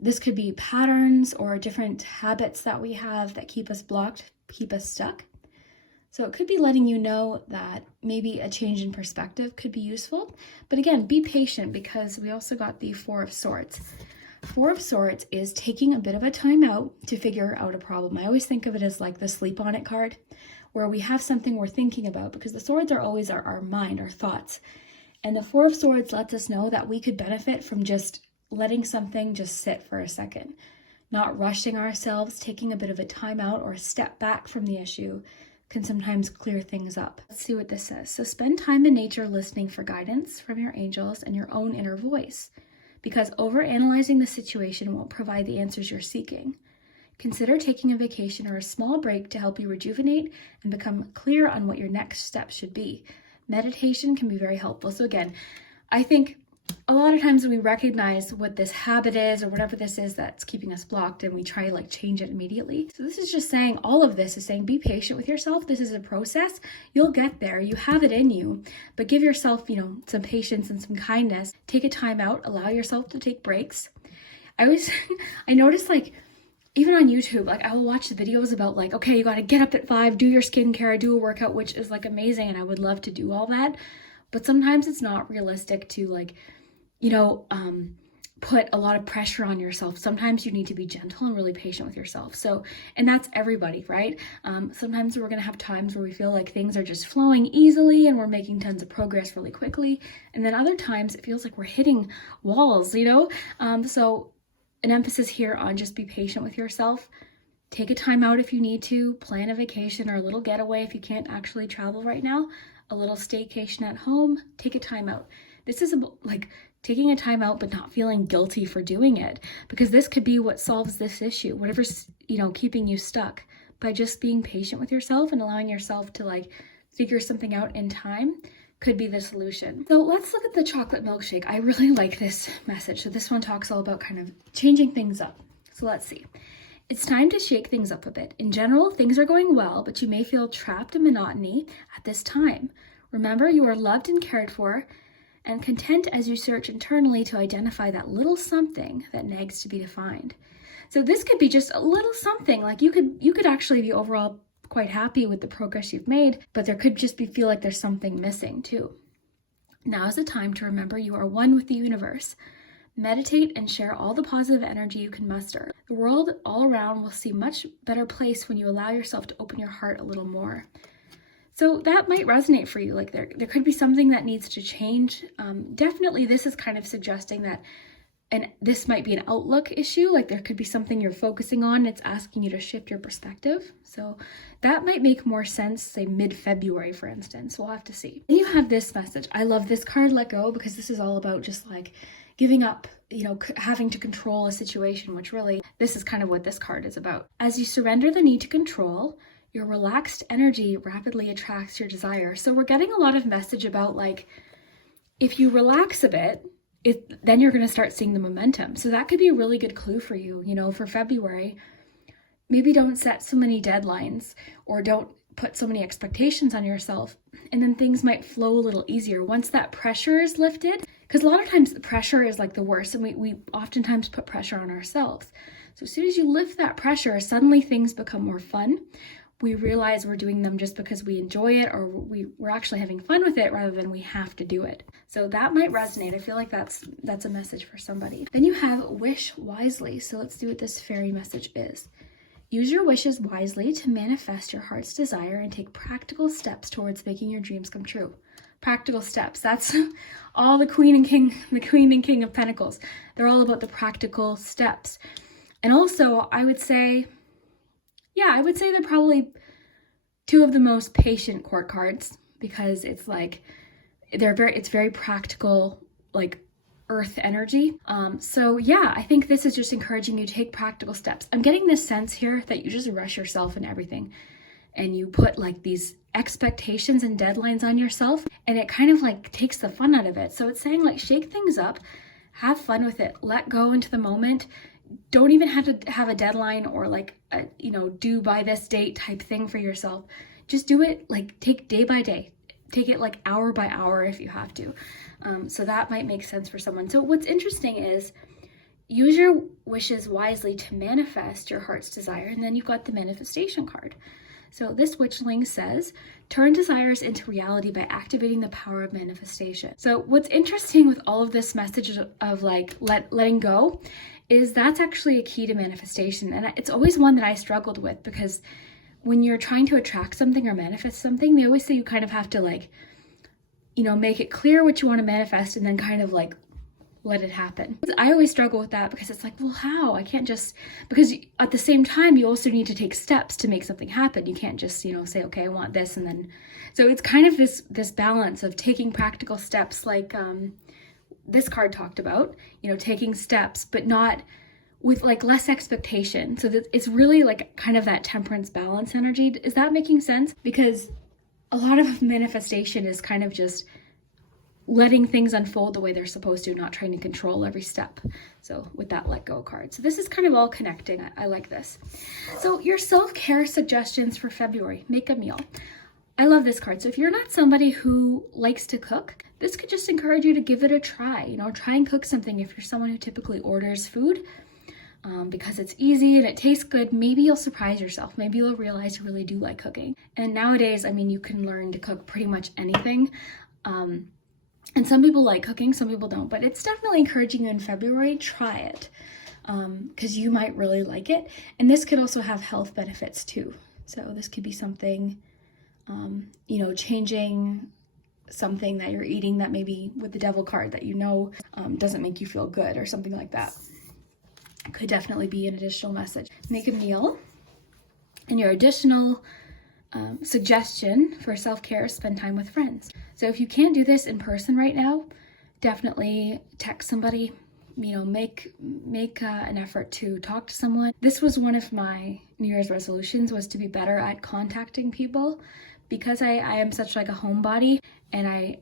This could be patterns or different habits that we have that keep us blocked, keep us stuck. So it could be letting you know that maybe a change in perspective could be useful. But again, be patient, because we also got the Four of Swords. Four of Swords is taking a bit of a time out to figure out a problem. I always think of it as like the sleep on it card, where we have something we're thinking about, because the swords are always our mind, our thoughts. And the Four of Swords lets us know that we could benefit from just letting something just sit for a second, not rushing ourselves. Taking a bit of a time out or a step back from the issue can sometimes clear things up. Let's see what this says. So spend time in nature listening for guidance from your angels and your own inner voice, because overanalyzing the situation won't provide the answers you're seeking. Consider taking a vacation or a small break to help you rejuvenate and become clear on what your next step should be. Meditation can be very helpful. So again, I think a lot of times we recognize what this habit is or whatever this is that's keeping us blocked, and we try to like change it immediately. So this is just saying, all of this is saying, be patient with yourself. This is a process. You'll get there. You have it in you, but give yourself, some patience and some kindness. Take a time out. Allow yourself to take breaks. I noticed, like, even on YouTube, like, I will watch the videos about like, okay, you got to get up at 5, do your skincare, do a workout, which is like amazing. And I would love to do all that. But sometimes it's not realistic to like, put a lot of pressure on yourself. Sometimes you need to be gentle and really patient with yourself. So, and that's everybody, right? Sometimes we're going to have times where we feel like things are just flowing easily and we're making tons of progress really quickly. And then other times it feels like we're hitting walls, So an emphasis here on just be patient with yourself. Take a time out if you need to, plan a vacation or a little getaway if you can't actually travel right now, a little staycation at home. Take a time out. This is like taking a time out, but not feeling guilty for doing it, because this could be what solves this issue, whatever's, keeping you stuck, by just being patient with yourself and allowing yourself to like figure something out in time could be the solution. So let's look at the chocolate milkshake. I really like this message. So this one talks all about kind of changing things up. So let's see. It's time to shake things up a bit. In general, things are going well, but you may feel trapped in monotony at this time. Remember, you are loved and cared for, and content as you search internally to identify that little something that nags to be defined. So this could be just a little something. Like you could actually be overall quite happy with the progress you've made, but there could just feel like there's something missing too. Now is the time to remember you are one with the universe. Meditate and share all the positive energy you can muster. The world all around will seem much better place when you allow yourself to open your heart a little more. So that might resonate for you. Like there could be something that needs to change. Definitely this is kind of suggesting that, and this might be an outlook issue. Like there could be something you're focusing on. It's asking you to shift your perspective. So that might make more sense, say mid-February, for instance. We'll have to see. And you have this message. I love this card, Let Go, because this is all about just like giving up, having to control a situation, which really, this is kind of what this card is about. As you surrender the need to control, your relaxed energy rapidly attracts your desire. So we're getting a lot of message about like, if you relax a bit, then you're going to start seeing the momentum. So that could be a really good clue for you, you know, for February. Maybe don't set so many deadlines or don't put so many expectations on yourself, and then things might flow a little easier once that pressure is lifted. Because a lot of times the pressure is like the worst, and we oftentimes put pressure on ourselves. So as soon as you lift that pressure, suddenly things become more fun. We realize we're doing them just because we enjoy it, or we're actually having fun with it rather than we have to do it. So that might resonate. I feel like that's a message for somebody. Then you have wish wisely. So let's see what this fairy message is. Use your wishes wisely to manifest your heart's desire and take practical steps towards making your dreams come true. Practical steps. That's all the Queen and King of Pentacles. They're all about the practical steps. And also, I would say they're probably two of the most patient court cards, because it's like it's very practical, like earth energy. So yeah, I think this is just encouraging you to take practical steps. I'm getting this sense here that you just rush yourself in everything, and you put like these expectations and deadlines on yourself, and it kind of like takes the fun out of it. So it's saying like shake things up, have fun with it, let go into the moment. Don't even have to have a deadline or like a, due by this date type thing for yourself. Just do it, like take day by day. Take it like hour by hour if you have to. So that might make sense for someone. So what's interesting is use your wishes wisely to manifest your heart's desire. And then you've got the manifestation card. So this witchling says, turn desires into reality by activating the power of manifestation. So what's interesting with all of this message of like letting go is that's actually a key to manifestation. And it's always one that I struggled with, because when you're trying to attract something or manifest something, they always say you kind of have to like, make it clear what you want to manifest and then kind of like let it happen. I always struggle with that, because it's like, well, how? I can't just, because at the same time, you also need to take steps to make something happen. You can't just, say, okay, I want this. And then, so it's kind of this balance of taking practical steps, like this card talked about, taking steps, but not with like less expectation. So that it's really like kind of that temperance balance energy. Is that making sense? Because a lot of manifestation is kind of just letting things unfold the way they're supposed to, not trying to control every step. So with that let go card. So this is kind of all connecting. I like this. So your self-care suggestions for February: make a meal. I love this card. So if you're not somebody who likes to cook, this could just encourage you to give it a try. Try and cook something. If you're someone who typically orders food, because it's easy and it tastes good, maybe you'll surprise yourself. Maybe you'll realize you really do like cooking. And nowadays, you can learn to cook pretty much anything. And some people like cooking, some people don't, but it's definitely encouraging you in February. Try it, because you might really like it. And this could also have health benefits too. So this could be something, changing something that you're eating that maybe with the devil card that doesn't make you feel good or something like that. Could definitely be an additional message. Make a meal. And your additional suggestion for self-care: spend time with friends. So if you can't do this in person right now, definitely text somebody. Make an effort to talk to someone. This was one of my New Year's resolutions, was to be better at contacting people, because I am such like a homebody, and I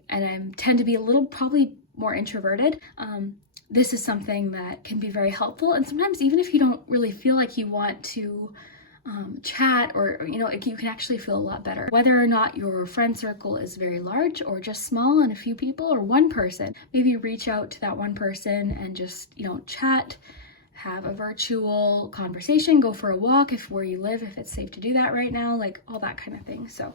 tend to be a little probably more introverted. This is something that can be very helpful. And sometimes even if you don't really feel like you want to chat, or you can actually feel a lot better. Whether or not your friend circle is very large or just small and a few people, or one person, maybe reach out to that one person and just chat, have a virtual conversation, go for a walk if where you live, if it's safe to do that right now, like all that kind of thing. So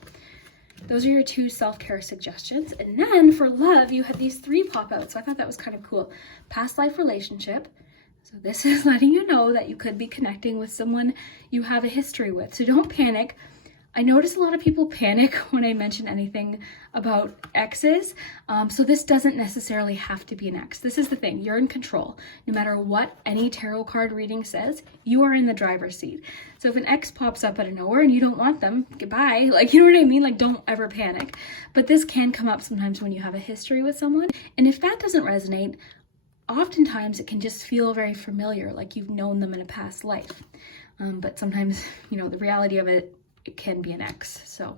those are your 2 self-care suggestions. And then for love, you had these 3 pop out. So I thought that was kind of cool. Past life relationship. So this is letting you know that you could be connecting with someone you have a history with. So don't panic. I notice a lot of people panic when I mention anything about exes. So this doesn't necessarily have to be an ex. This is the thing. You're in control. No matter what any tarot card reading says, you are in the driver's seat. So if an ex pops up out of nowhere and you don't want them, goodbye. Like, you know what I mean? Like, don't ever panic. But this can come up sometimes when you have a history with someone. And if that doesn't resonate, oftentimes it can just feel very familiar, like you've known them in a past life. But sometimes, the reality of it can be an ex. So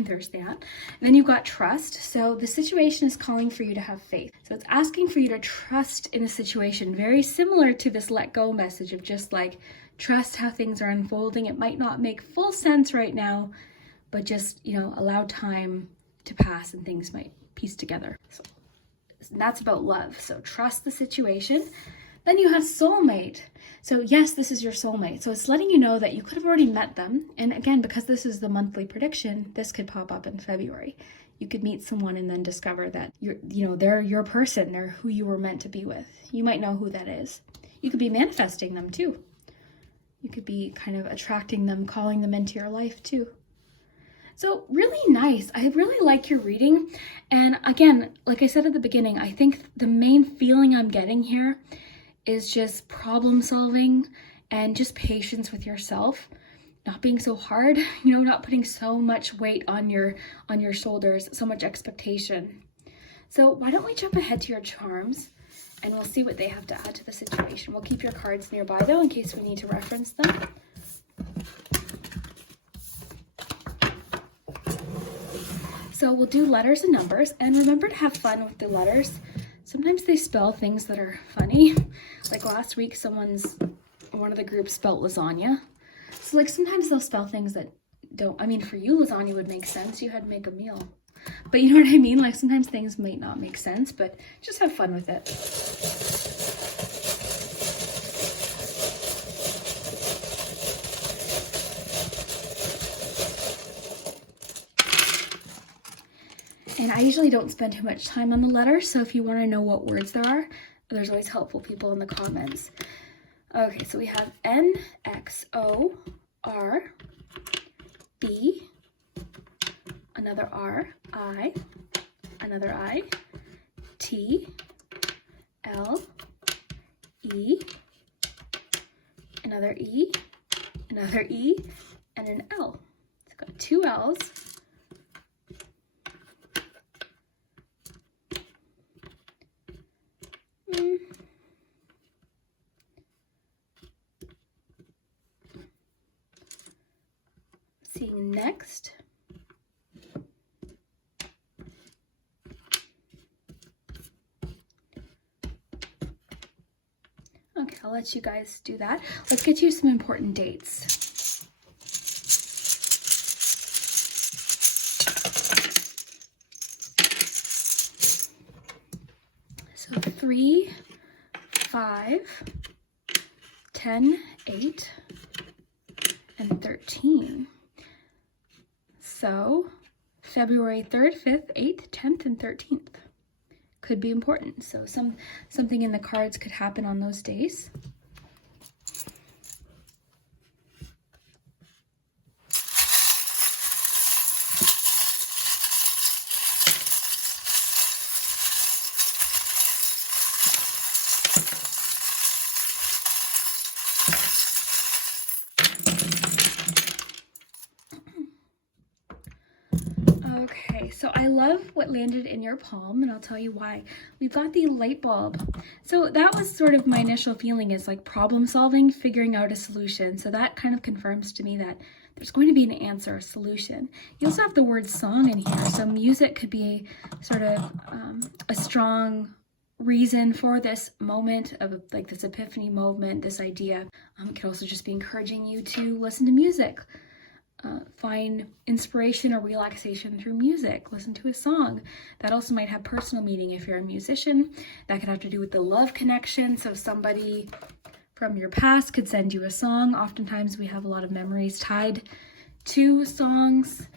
There's that. And then you've got trust. So the situation is calling for you to have faith. So it's asking for you to trust in a situation, very similar to this let go message of just like trust how things are unfolding. It might not make full sense right now, but just, allow time to pass and things might piece together. So that's about love. So trust the situation. Then you have soulmate. So yes, this is your soulmate. So it's letting you know that you could have already met them. And again, because this is the monthly prediction, this could pop up in February. You could meet someone and then discover that they're your person. They're who you were meant to be with. You might know who that is. You could be manifesting them too. You could be kind of attracting them, calling them into your life too. So really nice. I really like your reading. And again, like I said at the beginning, I think the main feeling I'm getting here is just problem solving and just patience with yourself, not being so hard, not putting so much weight on your shoulders, so much expectation. So why don't we jump ahead to your charms and we'll see what they have to add to the situation. We'll keep your cards nearby though in case we need to reference them. So we'll do letters and numbers, and remember to have fun with the letters. Sometimes they spell things that are funny. Like last week, one of the groups spelled lasagna. So like sometimes they'll spell things that don't, for you, lasagna would make sense. You had to make a meal. But you know what I mean? Like sometimes things might not make sense, but just have fun with it. And I usually don't spend too much time on the letters, so if you want to know what words there are, there's always helpful people in the comments. Okay, so we have N, X, O, R, B, another R, I, another I, T, L, E, another E, another E, and an L. It's got two L's. Seeing next. Okay, I'll let you guys do that. Let's get you some important dates. So 3, 5, 10, 8, and 13. So February 3rd, 5th, 8th, 10th, and 13th could be important. So something in the cards could happen on those days. Okay, so I love what landed in your palm, and I'll tell you why. We've got the light bulb. So that was sort of my initial feeling, is like problem solving, figuring out a solution. So that kind of confirms to me that there's going to be an answer, a solution. You also have the word song in here. So music could be sort of a strong reason for this moment of like this epiphany moment, this idea. It could also just be encouraging you to listen to music. Find inspiration or relaxation through music. Listen to a song. That also might have personal meaning if you're a musician. That could have to do with the love connection. So somebody from your past could send you a song. Oftentimes we have a lot of memories tied to songs.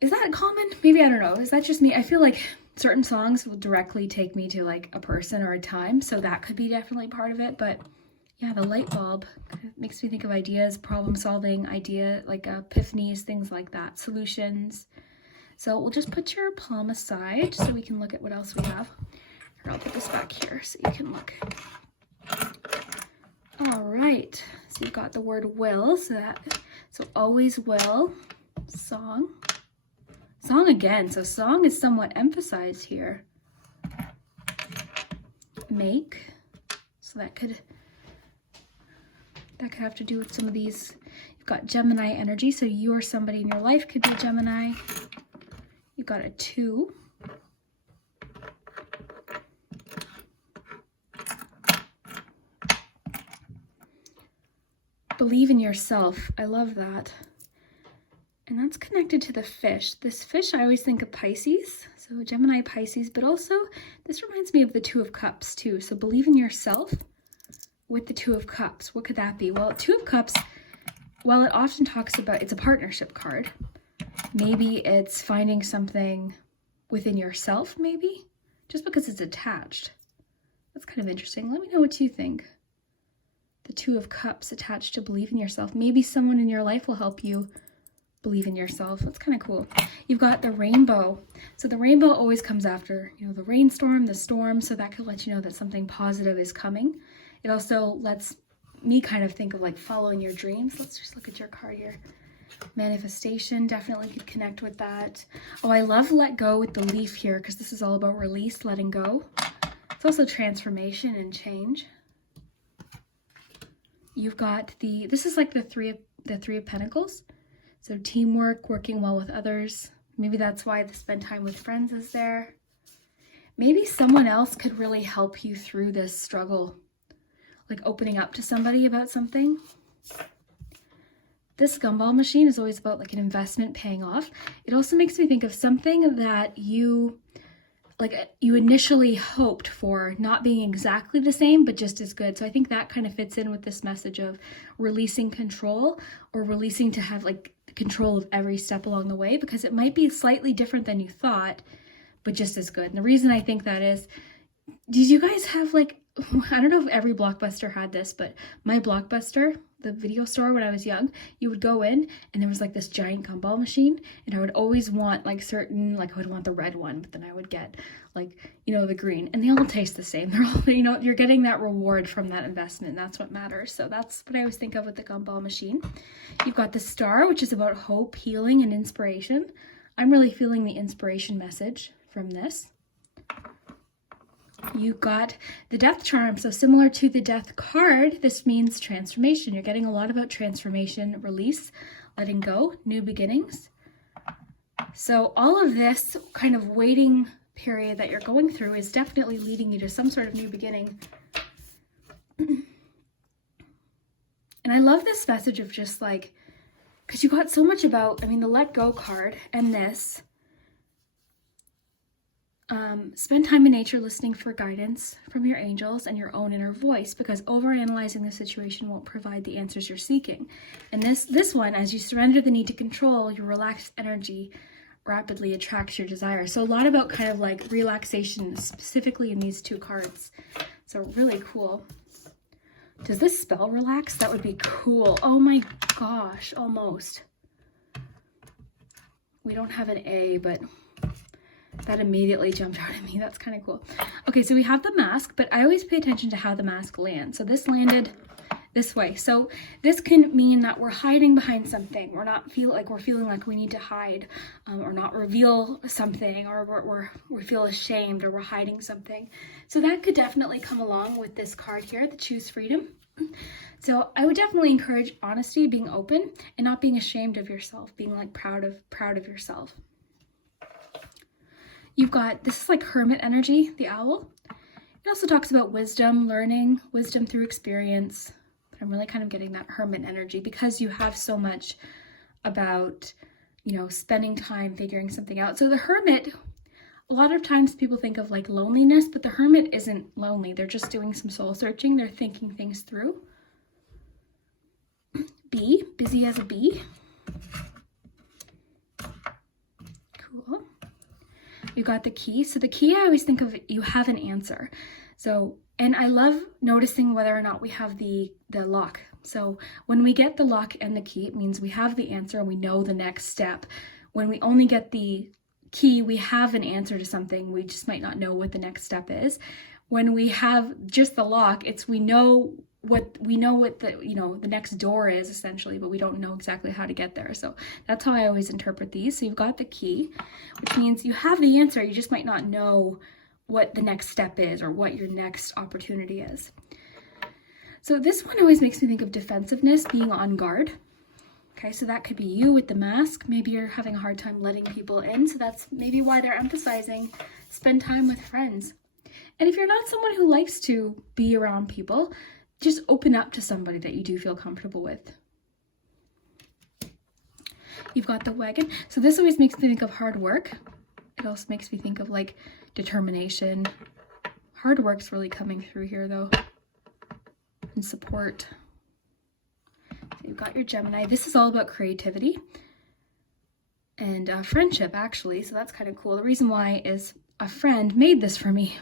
Is that common? Maybe, I don't know. Is that just me? I feel like certain songs will directly take me to like a person or a time. So that could be definitely part of it. But yeah, the light bulb makes me think of ideas, problem solving, like epiphanies, things like that, solutions. So we'll just put your palm aside so we can look at what else we have. Here, I'll put this back here so you can look. All right, so you've got the word will, so always will, song again. So song is somewhat emphasized here. Make, so that could have to do with some of these You've got Gemini energy, so you or somebody in your life could be Gemini. You've got a 2. Believe in yourself. I love that. And that's connected to the fish. This fish, I always think of Pisces. So Gemini, Pisces, but also this reminds me of the 2 of Cups too. So believe in yourself with the 2 of Cups. What could that be? Well, 2 of Cups, while it often talks about, it's a partnership card. Maybe it's finding something within yourself, maybe, just because it's attached. That's kind of interesting. Let me know what you think. The 2 of Cups attached to believe in yourself. Maybe someone in your life will help you believe in yourself. That's kind of cool. You've got the rainbow. So the rainbow always comes after, you know, the rainstorm, the storm. So that could let you know that something positive is coming. It also lets me kind of think of like following your dreams. Let's just look at your card here. Manifestation definitely could connect with that. Oh, I love let go with the leaf here because this is all about release, letting go. It's also transformation and change. You've got this is like the three of Pentacles. So teamwork, working well with others. Maybe that's why the spend time with friends is there. Maybe someone else could really help you through this struggle. Like opening up to somebody about something. This gumball machine is always about like an investment paying off. It also makes me think of something that you initially hoped for not being exactly the same, but just as good. So I think that kind of fits in with this message of releasing control, or releasing to have like control of every step along the way, because it might be slightly different than you thought, but just as good. And the reason I think that is, did you guys have like, I don't know if every Blockbuster had this, but my Blockbuster, the video store when I was young, you would go in and there was like this giant gumball machine, and I would always want like certain, like I would want the red one, but then I would get like, you know, the green, and they all taste the same. They're all, you know, you're getting that reward from that investment, and that's what matters. So that's what I always think of with the gumball machine. You've got the star, which is about hope, healing, and inspiration. I'm really feeling the inspiration message from this. You got the death charm. So similar to the death card, this means transformation. You're getting a lot about transformation, release, letting go, new beginnings. So all of this kind of waiting period that you're going through is definitely leading you to some sort of new beginning. And I love this message of just like, because you got so much about, I mean, the let go card and this. Spend time in nature listening for guidance from your angels and your own inner voice, because overanalyzing the situation won't provide the answers you're seeking. And this one, as you surrender the need to control, your relaxed energy rapidly attracts your desire. So a lot about kind of like relaxation, specifically in these 2 cards. So really cool. Does this spell relax? That would be cool. Oh my gosh, almost. We don't have an A, but that immediately jumped out at me. That's kind of cool. Okay, so we have the mask, but I always pay attention to how the mask lands. So this landed this way. So this can mean that we're hiding behind something. We're not feeling like we need to hide, or not reveal something, or we feel ashamed, or we're hiding something. So that could definitely come along with this card here, the choose freedom. So I would definitely encourage honesty, being open, and not being ashamed of yourself, being like proud of yourself. You've got, this is like hermit energy, the owl. It also talks about wisdom, learning, wisdom through experience. But I'm really kind of getting that hermit energy because you have so much about, you know, spending time figuring something out. So the hermit, a lot of times people think of like loneliness, but the hermit isn't lonely. They're just doing some soul searching. They're thinking things through. Bee, busy as a bee. Cool. You got the key. So the key, I always think of, you have an answer. So, and I love noticing whether or not we have the lock. So when we get the lock and the key, it means we have the answer and we know the next step. When we only get the key, we have an answer to something. We just might not know what the next step is. When we have just the lock, it's we know what the, you know, the next door is essentially, but we don't know exactly how to get there. So that's how I always interpret these. So you've got the key, which means you have the answer. You just might not know what the next step is or what your next opportunity is. So this one always makes me think of defensiveness, being on guard. Okay, so that could be you with the mask. Maybe you're having a hard time letting people in, so that's maybe why they're emphasizing spend time with friends. And if you're not someone who likes to be around people, just open up to somebody that you do feel comfortable with. You've got the wagon. So this always makes me think of hard work. It also makes me think of like determination. Hard work's really coming through here though. And support. So you've got your Gemini. This is all about creativity and friendship actually. So that's kind of cool. The reason why is a friend made this for me.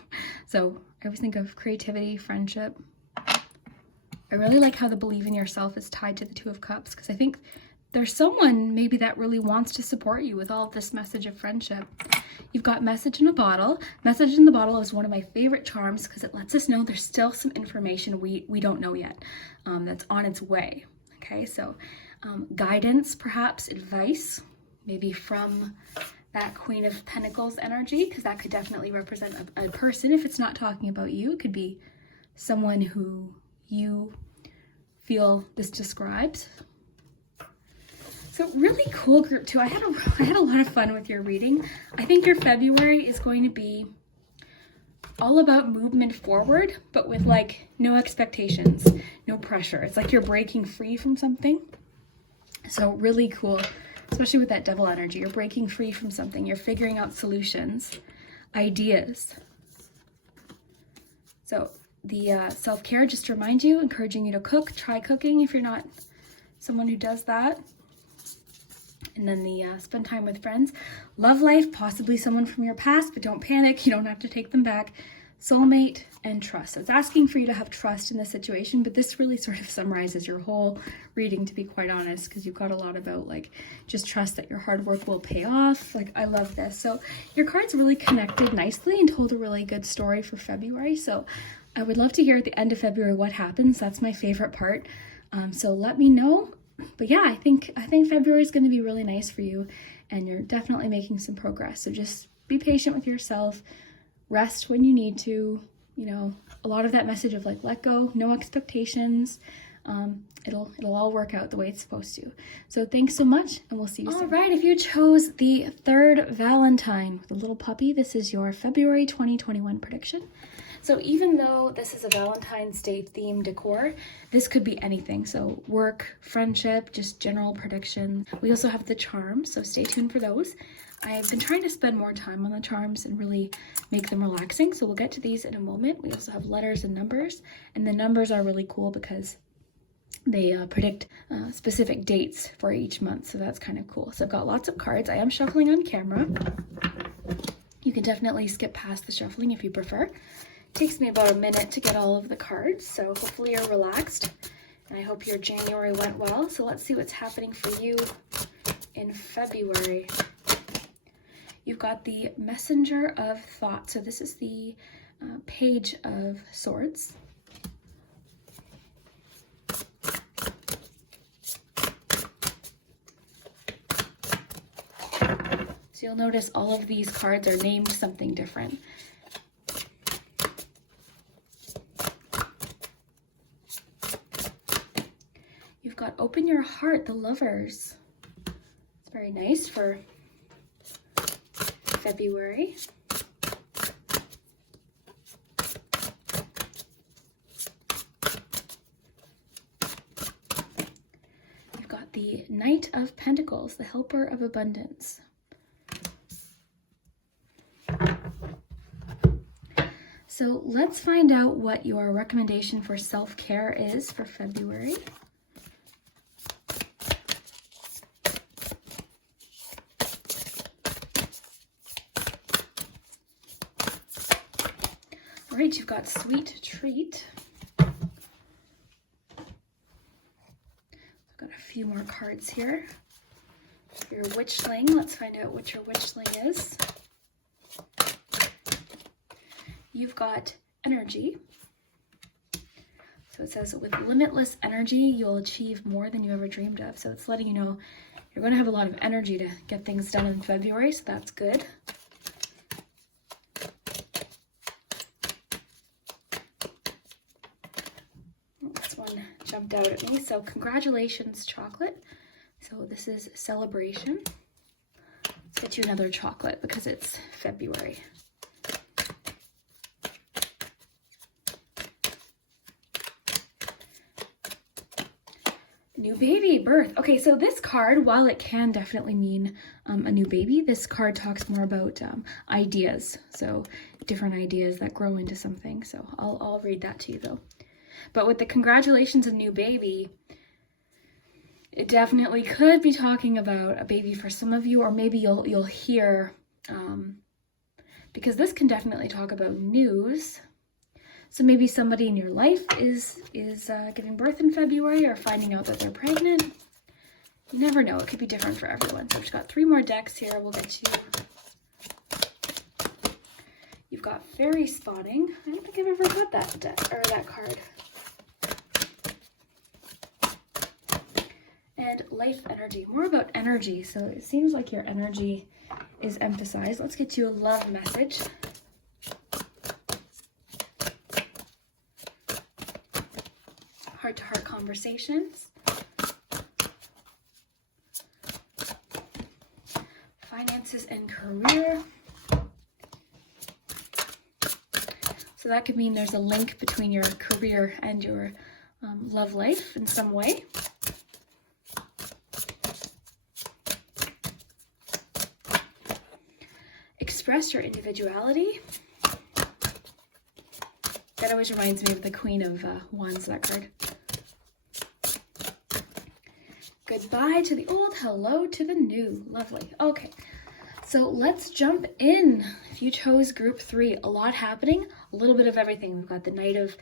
So I always think of creativity, friendship. I really like how the believe in yourself is tied to the Two of Cups, because I think there's someone maybe that really wants to support you with all of this message of friendship. You've got Message in a Bottle. Message in the Bottle is one of my favorite charms because it lets us know there's still some information we don't know yet that's on its way. Okay, so guidance, perhaps advice, maybe from that Queen of Pentacles energy, because that could definitely represent a person. If it's not talking about you, it could be someone who you feel this describes. So really cool group two. I had a lot of fun with your reading. I think your February is going to be all about movement forward, but with like no expectations, no pressure. It's like you're breaking free from something. So really cool, especially with that Devil energy. You're breaking free from something. You're figuring out solutions, ideas. So the self-care, just to remind you, encouraging you to cook. Try cooking if you're not someone who does that. And then the spend time with friends. Love life, possibly someone from your past, but don't panic. You don't have to take them back. Soulmate and trust. So it's asking for you to have trust in this situation, but this really sort of summarizes your whole reading, to be quite honest, because you've got a lot about like just trust that your hard work will pay off. Like, I love this. So your cards really connected nicely and told a really good story for February. So I would love to hear at the end of February what happens. That's my favorite part. So let me know. But yeah, I think February is going to be really nice for you, and you're definitely making some progress. So just be patient with yourself, rest when you need to, you know, a lot of that message of like, let go, no expectations. It'll all work out the way it's supposed to. So thanks so much, and we'll see you soon. All right, if you chose the third Valentine with a little puppy, this is your February 2021 prediction. So even though this is a Valentine's Day themed decor, this could be anything. So work, friendship, just general prediction. We also have the charms, so stay tuned for those. I've been trying to spend more time on the charms and really make them relaxing, so we'll get to these in a moment. We also have letters and numbers, and the numbers are really cool because they predict specific dates for each month, so that's kind of cool. So I've got lots of cards. I am shuffling on camera. You can definitely skip past the shuffling if you prefer. Takes me about a minute to get all of the cards, so hopefully you're relaxed, and I hope your January went well. So let's see what's happening for you in February. You've got the Messenger of Thought. So this is the Page of Swords. So you'll notice all of these cards are named something different. You've got Open Your Heart, the Lovers. It's very nice for February. You've got the Knight of Pentacles, the Helper of Abundance. So let's find out what your recommendation for self-care is for February. All right, you've got Sweet Treat. I've got a few more cards here. Your Witchling, let's find out what your Witchling is. You've got Energy. So it says, with limitless energy, you'll achieve more than you ever dreamed of. So it's letting you know you're going to have a lot of energy to get things done in February, so that's good. This one jumped out at me. So congratulations, Chocolate. So this is celebration. Let's get you another chocolate because it's February. New baby, birth. Okay, so this card, while it can definitely mean a new baby, this card talks more about ideas. So different ideas that grow into something. So I'll read that to you though. But with the congratulations of new baby, it definitely could be talking about a baby for some of you, or maybe you'll hear, because this can definitely talk about news. So maybe somebody in your life is giving birth in February or finding out that they're pregnant. You never know. It could be different for everyone. So I've just got 3 more decks here. We'll get you. You've got fairy spotting. I don't think I've ever got that deck or that card. And life energy. More about energy. So it seems like your energy is emphasized. Let's get you a love message. Heart-to-heart conversations, finances and career. So that could mean there's a link between your career and your love life in some way. Express your individuality. That always reminds me of the Queen of Wands, that card. Goodbye to the old, hello to the new. Lovely. Okay, so let's jump in. If you chose group 3, a lot happening, a little bit of everything. We've got the Knight of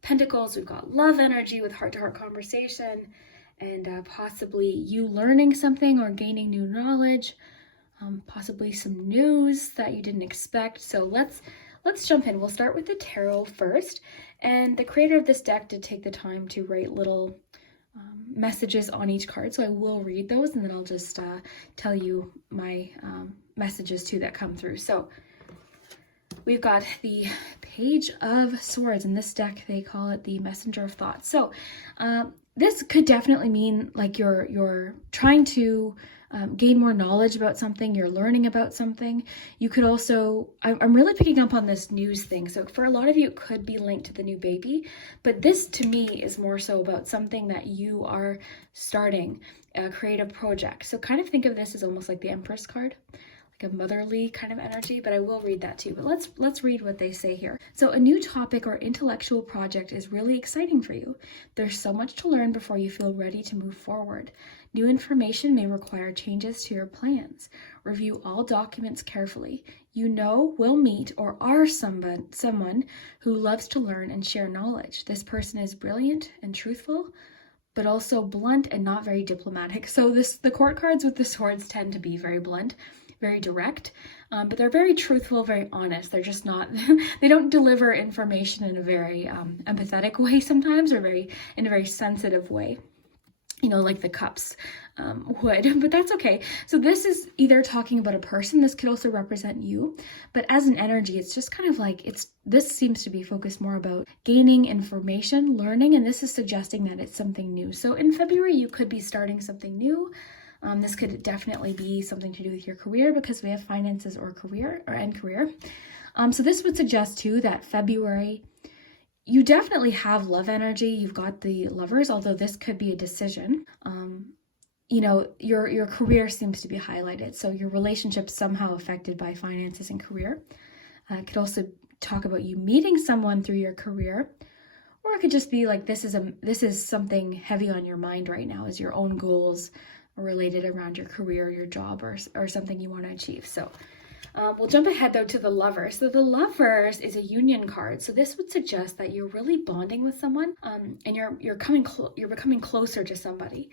Pentacles, we've got love energy with heart-to-heart conversation, and possibly you learning something or gaining new knowledge, possibly some news that you didn't expect. So let's jump in. We'll start with the tarot first, and the creator of this deck did take the time to write little messages on each card, so I will read those, and then I'll just tell you my messages too that come through. So we've got the Page of Swords. In this deck they call it the Messenger of Thoughts. So this could definitely mean like you're trying to gain more knowledge about something, you're learning about something. You could also, I'm really picking up on this news thing. So for a lot of you, it could be linked to the new baby, but this to me is more so about something that you are starting, a creative project. So kind of think of this as almost like the Empress card, like a motherly kind of energy, but I will read that too. But let's read what they say here. So a new topic or intellectual project is really exciting for you. There's so much to learn before you feel ready to move forward. New information may require changes to your plans. Review all documents carefully. You know, will meet or are someone who loves to learn and share knowledge. This person is brilliant and truthful, but also blunt and not very diplomatic. So the court cards with the swords tend to be very blunt, very direct, but they're very truthful, very honest. They're just not, they don't deliver information in a very empathetic way sometimes, or in a very sensitive way, you know, like the cups would, but that's okay. So this is either talking about a person, this could also represent you, but as an energy, it's just kind of like, this seems to be focused more about gaining information, learning, and this is suggesting that it's something new. So in February, you could be starting something new. This could definitely be something to do with your career because we have finances or career. So this would suggest too that February, you definitely have love energy. You've got the Lovers, although this could be a decision. You know, your career seems to be highlighted. So your relationship somehow affected by finances and career. It could also talk about you meeting someone through your career, or it could just be like this is something heavy on your mind right now, is your own goals related around your career, your job, or something you want to achieve. So we'll jump ahead though to the Lovers. So the Lovers is a union card. So this would suggest that you're really bonding with someone, and you're becoming closer to somebody.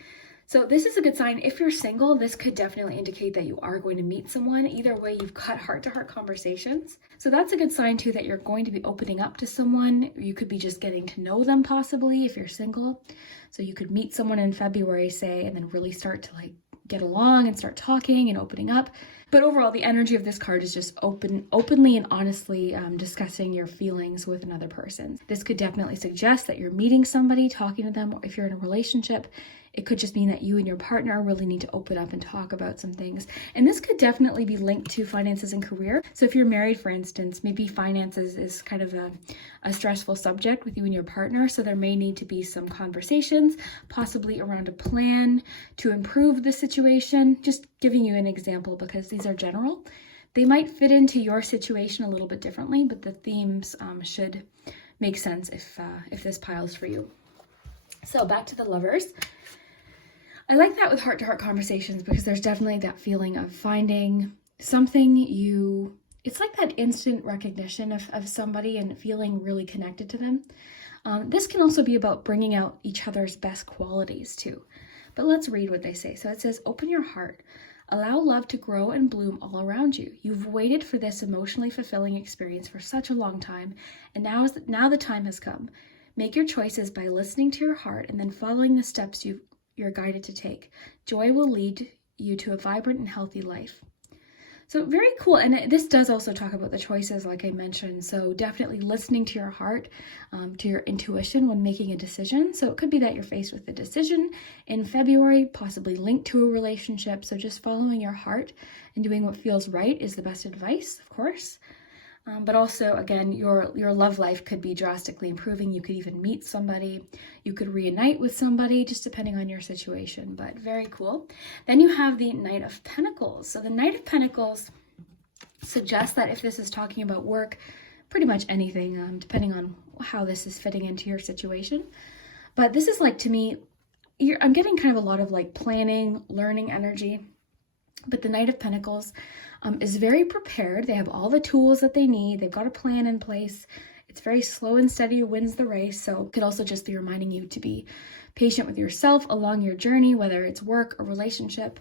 So this is a good sign. If you're single, this could definitely indicate that you are going to meet someone. Either way, you've got heart-to-heart conversations. So that's a good sign too, that you're going to be opening up to someone. You could be just getting to know them possibly if you're single. So you could meet someone in February, say, and then really start to like get along and start talking and opening up. But overall, the energy of this card is just openly and honestly discussing your feelings with another person. This could definitely suggest that you're meeting somebody, talking to them, or if you're in a relationship, It could just mean that you and your partner really need to open up and talk about some things. And this could definitely be linked to finances and career. So if you're married, for instance, maybe finances is kind of a stressful subject with you and your partner. So there may need to be some conversations, possibly around a plan to improve the situation. Just giving you an example because these are general. They might fit into your situation a little bit differently, but the themes should make sense if this pile's for you. So back to the Lovers. I like that with heart-to-heart conversations because there's definitely that feeling of finding something it's like that instant recognition of somebody and feeling really connected to them. This can also be about bringing out each other's best qualities too. But let's read what they say. So it says, open your heart. Allow love to grow and bloom all around you. You've waited for this emotionally fulfilling experience for such a long time, and now the time has come. Make your choices by listening to your heart and then following the steps you're guided to take. Joy will lead you to a vibrant and healthy life. So very cool. And this does also talk about the choices, like I mentioned. So definitely listening to your heart, to your intuition when making a decision. So it could be that you're faced with a decision in February, possibly linked to a relationship. So just following your heart and doing what feels right is the best advice, of course. But also, again, your love life could be drastically improving. You could even meet somebody. You could reunite with somebody, just depending on your situation. But very cool. Then you have the Knight of Pentacles. So the Knight of Pentacles suggests that if this is talking about work, pretty much anything, depending on how this is fitting into your situation. But this is like, to me, I'm getting kind of a lot of like planning, learning energy. But the Knight of Pentacles is very prepared. They have all the tools that they need. They've got a plan in place. It's very slow and steady, wins the race. So it could also just be reminding you to be patient with yourself along your journey, whether it's work or relationship.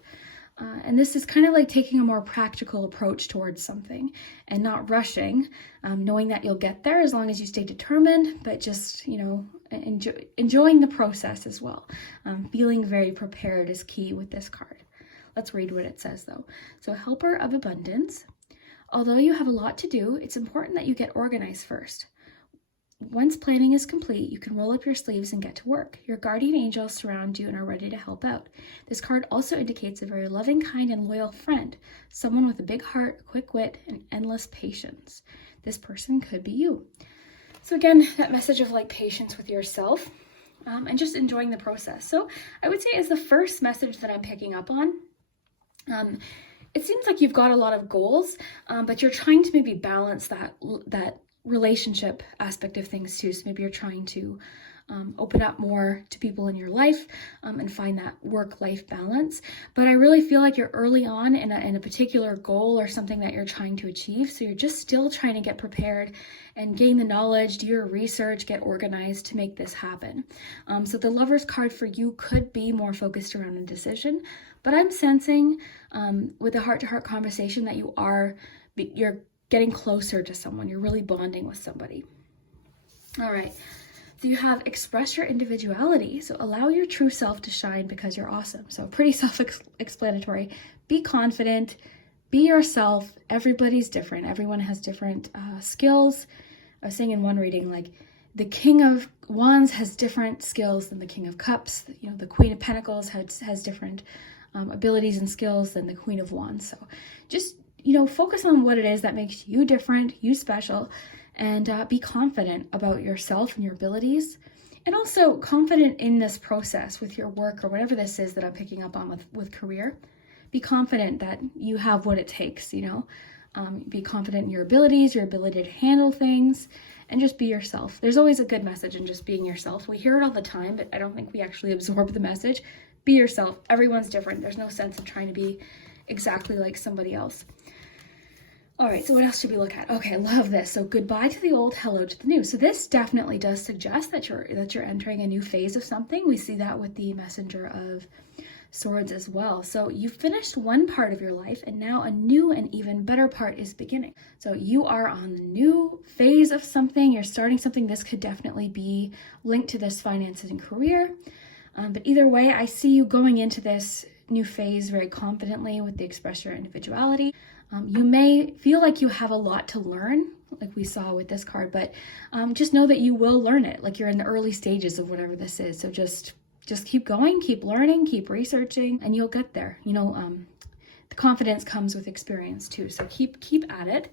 And this is kind of like taking a more practical approach towards something and not rushing, knowing that you'll get there as long as you stay determined, but just, enjoying the process as well. Feeling very prepared is key with this card. Let's read what it says though. So helper of abundance. Although you have a lot to do, it's important that you get organized first. Once planning is complete, you can roll up your sleeves and get to work. Your guardian angels surround you and are ready to help out. This card also indicates a very loving, kind, and loyal friend, someone with a big heart, quick wit, and endless patience. This person could be you. So again, that message of like patience with yourself and just enjoying the process. So I would say is the first message that I'm picking up on. It seems like you've got a lot of goals, but you're trying to maybe balance that relationship aspect of things too. So maybe you're trying to open up more to people in your life and find that work-life balance. But I really feel like you're early on in a particular goal or something that you're trying to achieve. So you're just still trying to get prepared and gain the knowledge, do your research, get organized to make this happen. So the Lover's card for you could be more focused around a decision, but I'm sensing with a heart-to-heart conversation that you're getting closer to someone. You're really bonding with somebody. All right. So you have express your individuality. So allow your true self to shine because you're awesome. So pretty self-explanatory. Be confident. Be yourself. Everybody's different. Everyone has different skills. I was saying in one reading, like the King of Wands has different skills than the King of Cups. The Queen of Pentacles has different abilities and skills than the Queen of Wands. So just, focus on what it is that makes you different, you special, and be confident about yourself and your abilities. And also confident in this process with your work or whatever this is that I'm picking up on with career. Be confident that you have what it takes, be confident in your abilities, your ability to handle things, and just be yourself. There's always a good message in just being yourself. We hear it all the time, but I don't think we actually absorb the message. Be yourself. Everyone's different. There's no sense of trying to be exactly like somebody else. All right, so what else should we look at? Okay, I love this. So goodbye to the old, hello to the new. So this definitely does suggest that you're entering a new phase of something. We see that with the Messenger of Swords as well. So you've finished one part of your life and now a new and even better part is beginning. So you are on the new phase of something. You're starting something. This could definitely be linked to this finances and career. But either way, I see you going into this new phase very confidently with the express your individuality. You may feel like you have a lot to learn, like we saw with this card, but just know that you will learn it, like you're in the early stages of whatever this is. So just just keep going, keep learning, keep researching, and you'll get there. You know, the confidence comes with experience too. So keep at it.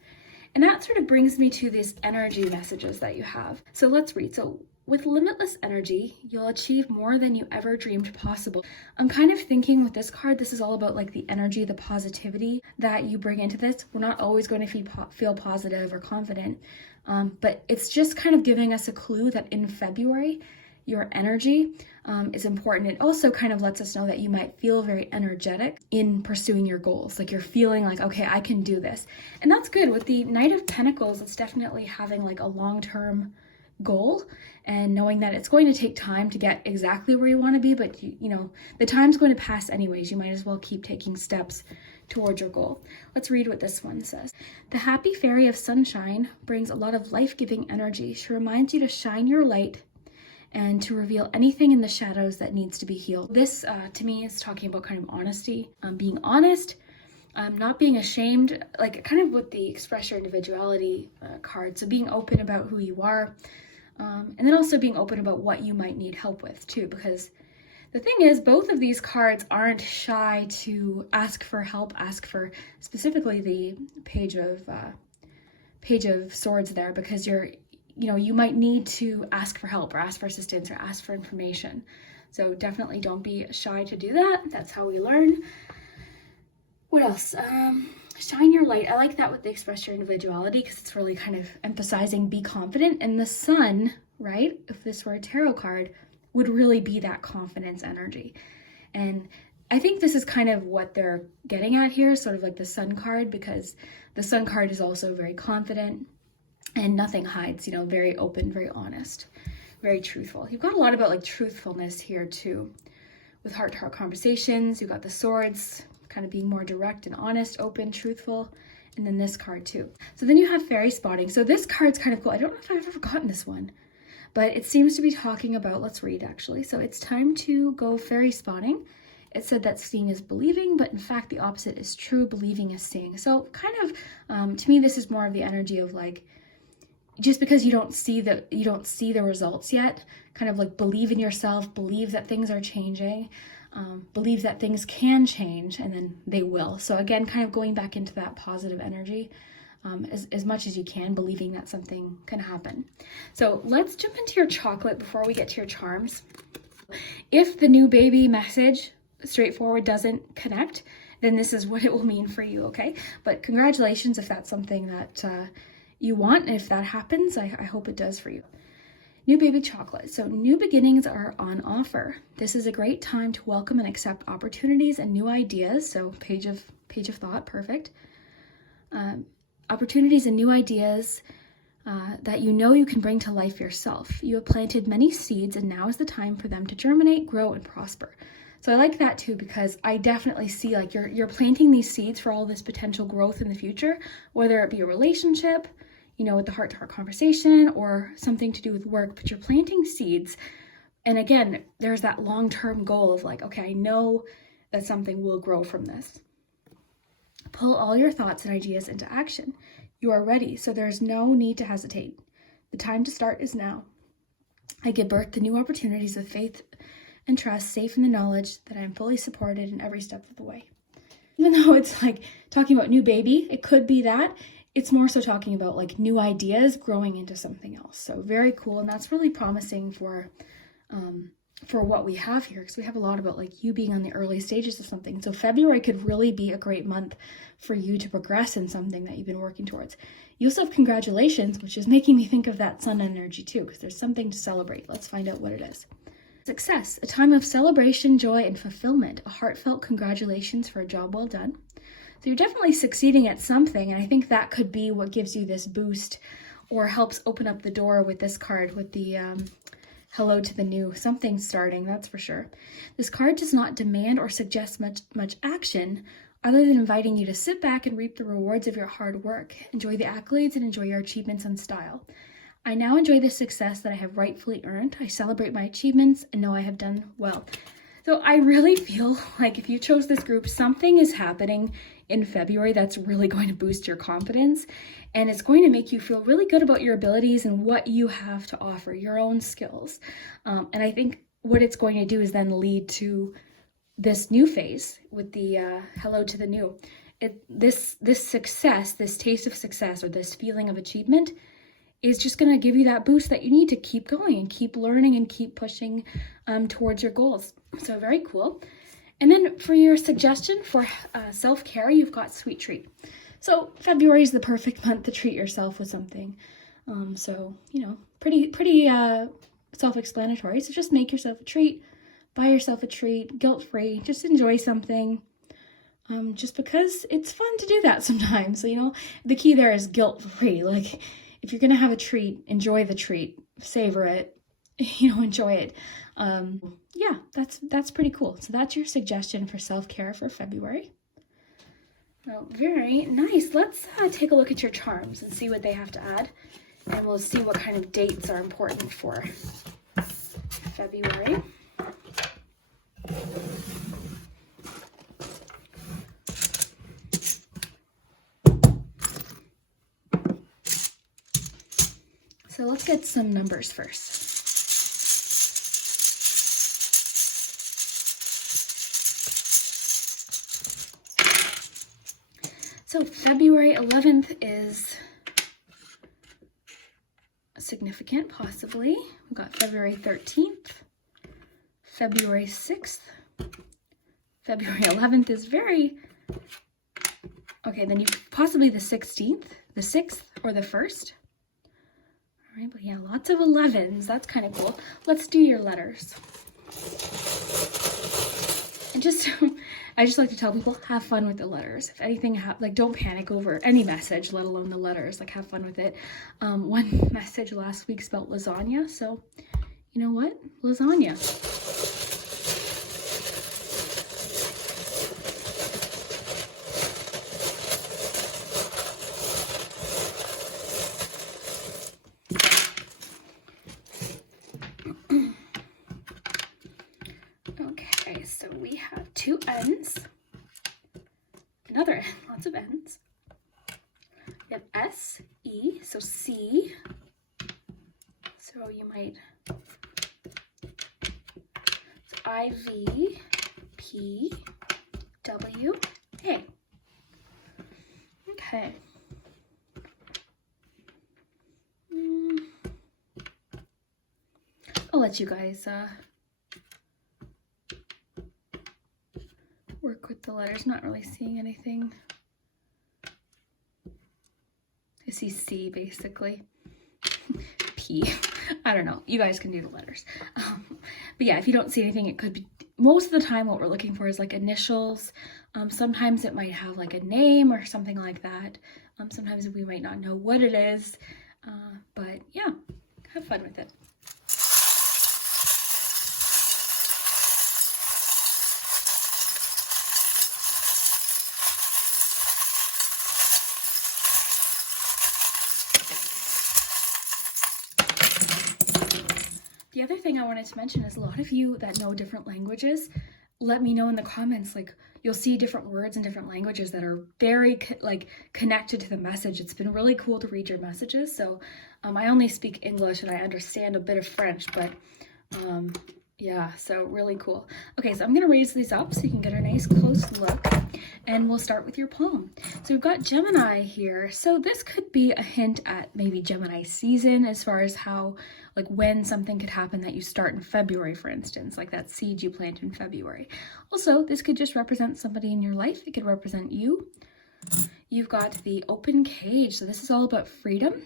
And that sort of brings me to these energy messages that you have. So let's read. So with limitless energy, you'll achieve more than you ever dreamed possible. I'm kind of thinking with this card, this is all about like the energy, the positivity that you bring into this. We're not always going to feel positive or confident, but it's just kind of giving us a clue that in February, your energy is important. It also kind of lets us know that you might feel very energetic in pursuing your goals. Like you're feeling like, okay, I can do this. And that's good. With the Knight of Pentacles, it's definitely having like a long-term goal and knowing that it's going to take time to get exactly where you want to be, but you know, the time's going to pass anyways. You might as well keep taking steps towards your goal. Let's read what this one says. The happy fairy of sunshine brings a lot of life-giving energy. She reminds you to shine your light and to reveal anything in the shadows that needs to be healed. This to me is talking about kind of honesty, being honest, not being ashamed, like kind of with the express your individuality card. So being open about who you are, and then also being open about what you might need help with too, because the thing is, both of these cards aren't shy to ask for help, ask for specifically the Page of Swords there, because you might need to ask for help or ask for assistance or ask for information. So definitely don't be shy to do that. That's how we learn. What else? Shine your light. I like that with the express your individuality, because it's really kind of emphasizing be confident. And the sun, right, if this were a tarot card, would really be that confidence energy. And I think this is kind of what they're getting at here, sort of like the sun card, because the sun card is also very confident and nothing hides, you know, very open, very honest, very truthful. You've got a lot about like truthfulness here too. With heart-to-heart conversations, you've got the swords, kind of being more direct and honest, open, truthful, and then this card too. So then you have fairy spotting. So this card's kind of cool. I don't know if I've ever gotten this one, but it seems to be talking about, let's read actually. So it's time to go fairy spotting. It said that seeing is believing, but in fact the opposite is true. Believing is seeing. So kind of, to me, this is more of the energy of like, just because you don't see the results yet, kind of like believe in yourself, believe that things are changing. Believe that things can change, and then they will. So again, kind of going back into that positive energy as much as you can, believing that something can happen. So let's jump into your chocolate before we get to your charms. If the new baby message, straightforward, doesn't connect, then this is what it will mean for you, okay? But congratulations if that's something that you want. And if that happens, I hope it does for you. New baby chocolate. So new beginnings are on offer. This is a great time to welcome and accept opportunities and new ideas. So page of thought, perfect. Opportunities and new ideas that you can bring to life yourself. You have planted many seeds, and now is the time for them to germinate, grow, and prosper. So I like that too, because I definitely see like you're planting these seeds for all this potential growth in the future, whether it be a relationship, you know, with the heart-to-heart conversation, or something to do with work, but you're planting seeds. And again, there's that long-term goal of like, okay, I know that something will grow from this. Pull all your thoughts and ideas into action. You are ready, so there's no need to hesitate. The time to start is now. I give birth to new opportunities with faith and trust, safe in the knowledge that I am fully supported in every step of the way. Even though it's like talking about new baby, it could be that. It's more so talking about like new ideas growing into something else. So very cool. And that's really promising for what we have here, because we have a lot about like you being on the early stages of something. So February could really be a great month for you to progress in something that you've been working towards. You also have congratulations, which is making me think of that sun energy too, because there's something to celebrate. Let's find out what it is. Success, a time of celebration, joy, and fulfillment. A heartfelt congratulations for a job well done. So you're definitely succeeding at something, and I think that could be what gives you this boost or helps open up the door with this card, with the hello to the new, something starting, that's for sure. This card does not demand or suggest much action other than inviting you to sit back and reap the rewards of your hard work. Enjoy the accolades and enjoy your achievements and style. I now enjoy the success that I have rightfully earned. I celebrate my achievements and know I have done well. So I really feel like if you chose this group, something is happening in February that's really going to boost your confidence, and it's going to make you feel really good about your abilities and what you have to offer, your own skills. And I think what it's going to do is then lead to this new phase with the hello to the new. This success, this taste of success, or this feeling of achievement is just going to give you that boost that you need to keep going and keep learning and keep pushing towards your goals. So very cool. And then for your suggestion for self-care, you've got sweet treat. So February is the perfect month to treat yourself with something. So, you know, pretty self-explanatory. So just make yourself a treat, buy yourself a treat, guilt-free, just enjoy something. Just because it's fun to do that sometimes. So, you know, the key there is guilt-free. Like, if you're going to have a treat, enjoy the treat, savor it, you know, enjoy it. Yeah, that's pretty cool. So that's your suggestion for self-care for February. Well, very nice. Let's take a look at your charms and see what they have to add. And we'll see what kind of dates are important for February. So let's get some numbers first. So February 11th is significant, possibly. We've got February 13th, February 6th, February 11th is very, okay, then you possibly the 16th, the 6th, or the 1st. All right, but yeah, lots of 11s. That's kind of cool. Let's do your letters. And just, I just like to tell people, have fun with the letters. If anything, like, don't panic over any message, let alone the letters. Like, have fun with it. One message last week spelled lasagna, so you know what? Lasagna. Okay, so we have 2 N's, another N, lots of N's. We have S, E, so C, so you might, so I, V, P, W, A. Okay. I'll let you guys work with the letters. Not really seeing anything. I see C basically. P. I don't know. You guys can do the letters. But yeah, if you don't see anything, it could be, most of the time what we're looking for is like initials. Sometimes it might have like a name or something like that. Sometimes we might not know what it is. But yeah, have fun with it. The other thing I wanted to mention is a lot of you that know different languages, let me know in the comments, like you'll see different words in different languages that are very connected to the message. It's been really cool to read your messages. So I only speak English and I understand a bit of French, but yeah, so really cool. Okay, so I'm gonna raise these up so you can get a nice close look, and we'll start with your palm. So we've got Gemini here. So this could be a hint at maybe Gemini season, as far as how, like, when something could happen that you start in February, for instance, like that seed you plant in February. Also, this could just represent somebody in your life. It could represent you. You've got the open cage. So this is all about freedom.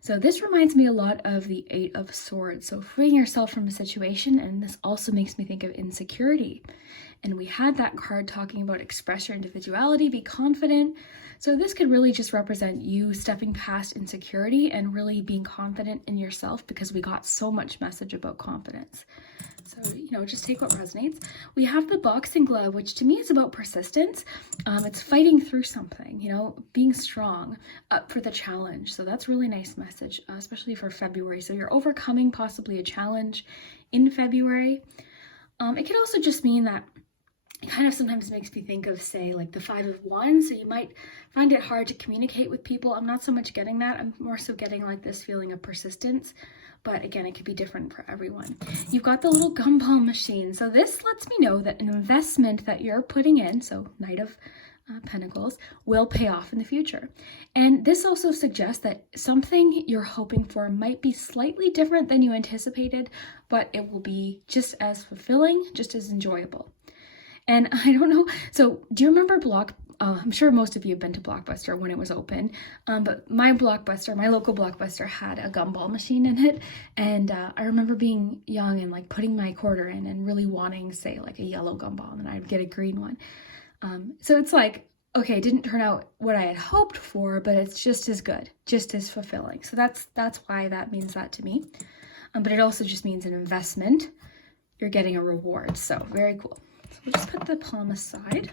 So this reminds me a lot of the 8 of Swords. So freeing yourself from a situation, and this also makes me think of insecurity. And we had that card talking about express your individuality, be confident. So this could really just represent you stepping past insecurity and really being confident in yourself, because we got so much message about confidence. So, you know, just take what resonates. We have the boxing glove, which to me is about persistence. It's fighting through something, you know, being strong, up for the challenge. So that's really nice message, especially for February. So you're overcoming possibly a challenge in February. It could also just mean that it kind of sometimes makes me think of, say, like the Five of Wands. So you might find it hard to communicate with people. I'm not so much getting that. I'm more so getting like this feeling of persistence. But again, it could be different for everyone. You've got the little gumball machine. So this lets me know that an investment that you're putting in, so Knight of Pentacles, will pay off in the future. And this also suggests that something you're hoping for might be slightly different than you anticipated, but it will be just as fulfilling, just as enjoyable. And I don't know, so do you remember I'm sure most of you have been to Blockbuster when it was open, but my local Blockbuster had a gumball machine in it, and I remember being young and like putting my quarter in and really wanting, say, like a yellow gumball, and then I'd get a green one. So it's like, okay, it didn't turn out what I had hoped for, but it's just as good, just as fulfilling. So that's why that means that to me. But it also just means an investment. You're getting a reward, so very cool. So we'll just put the palm aside.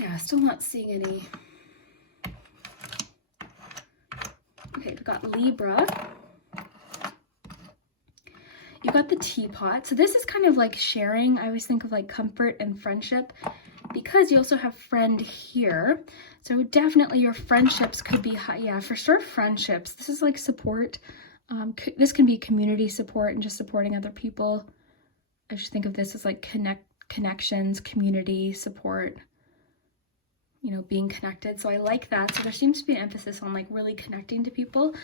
Yeah, still not seeing any. Okay, we've got Libra. You've got the teapot. So this is kind of like sharing. I always think of like comfort and friendship, because you also have friend here. So definitely your friendships could be, yeah, for sure friendships. This is like support. This can be community support and just supporting other people. I just think of this as like connections, community support, you know, being connected. So I like that. So there seems to be an emphasis on like really connecting to people.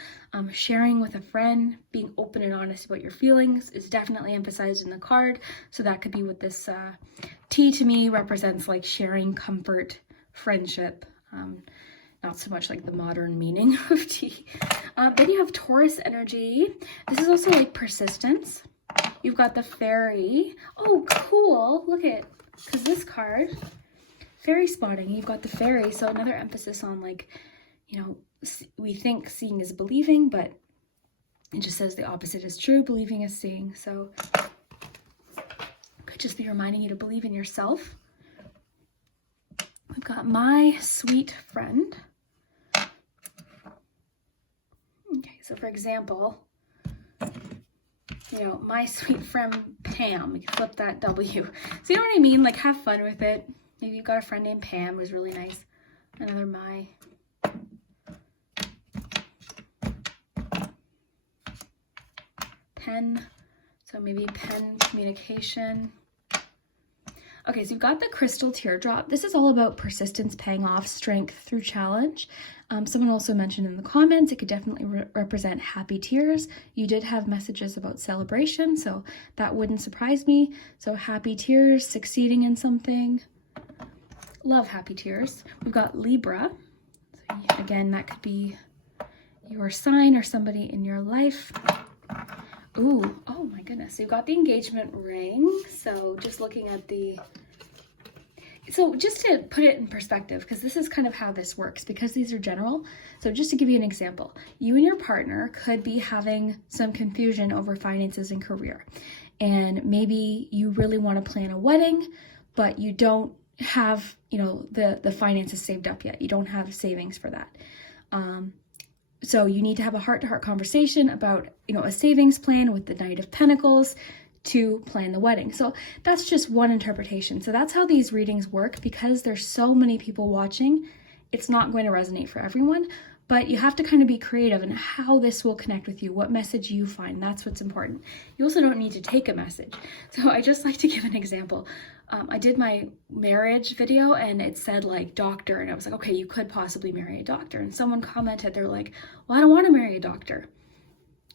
Sharing with a friend, being open and honest about your feelings is definitely emphasized in the card. So that could be what this T to me represents, like sharing, comfort, friendship. Not so much like the modern meaning of T. Then you have Taurus energy. This is also like persistence. You've got the fairy. Oh, cool. Look at, because this card, fairy spotting, you've got the fairy. So another emphasis on like, you know, we think seeing is believing, but it just says the opposite is true. Believing is seeing. So could just be reminding you to believe in yourself. We've got my sweet friend. Okay, so for example, you know, my sweet friend Pam, we can flip that W. So you know what I mean? Like, have fun with it. Maybe you've got a friend named Pam who's really nice. Another my. Pen. So maybe pen communication. Okay, so you've got the crystal teardrop. This is all about persistence paying off, strength through challenge. Someone also mentioned in the comments, it could definitely represent happy tears. You did have messages about celebration, so that wouldn't surprise me. So happy tears, succeeding in something. Love happy tears. We've got Libra. So again, that could be your sign or somebody in your life. Ooh, oh my goodness. So you've got the engagement ring. So just looking at so just to put it in perspective, because this is kind of how this works, because these are general. So just to give you an example, you and your partner could be having some confusion over finances and career. And maybe you really want to plan a wedding, but you don't have, you know, the finances saved up yet. You don't have savings for that. So you need to have a heart-to-heart conversation about, you know, a savings plan with the Knight of Pentacles to plan the wedding. So that's just one interpretation. So that's how these readings work. Because there's so many people watching, it's not going to resonate for everyone, but you have to kind of be creative in how this will connect with you, what message you find. That's what's important. You also don't need to take a message. So I just like to give an example. I did my marriage video and it said like doctor, and I was like, okay, you could possibly marry a doctor. And someone commented, they're like, well, I don't want to marry a doctor.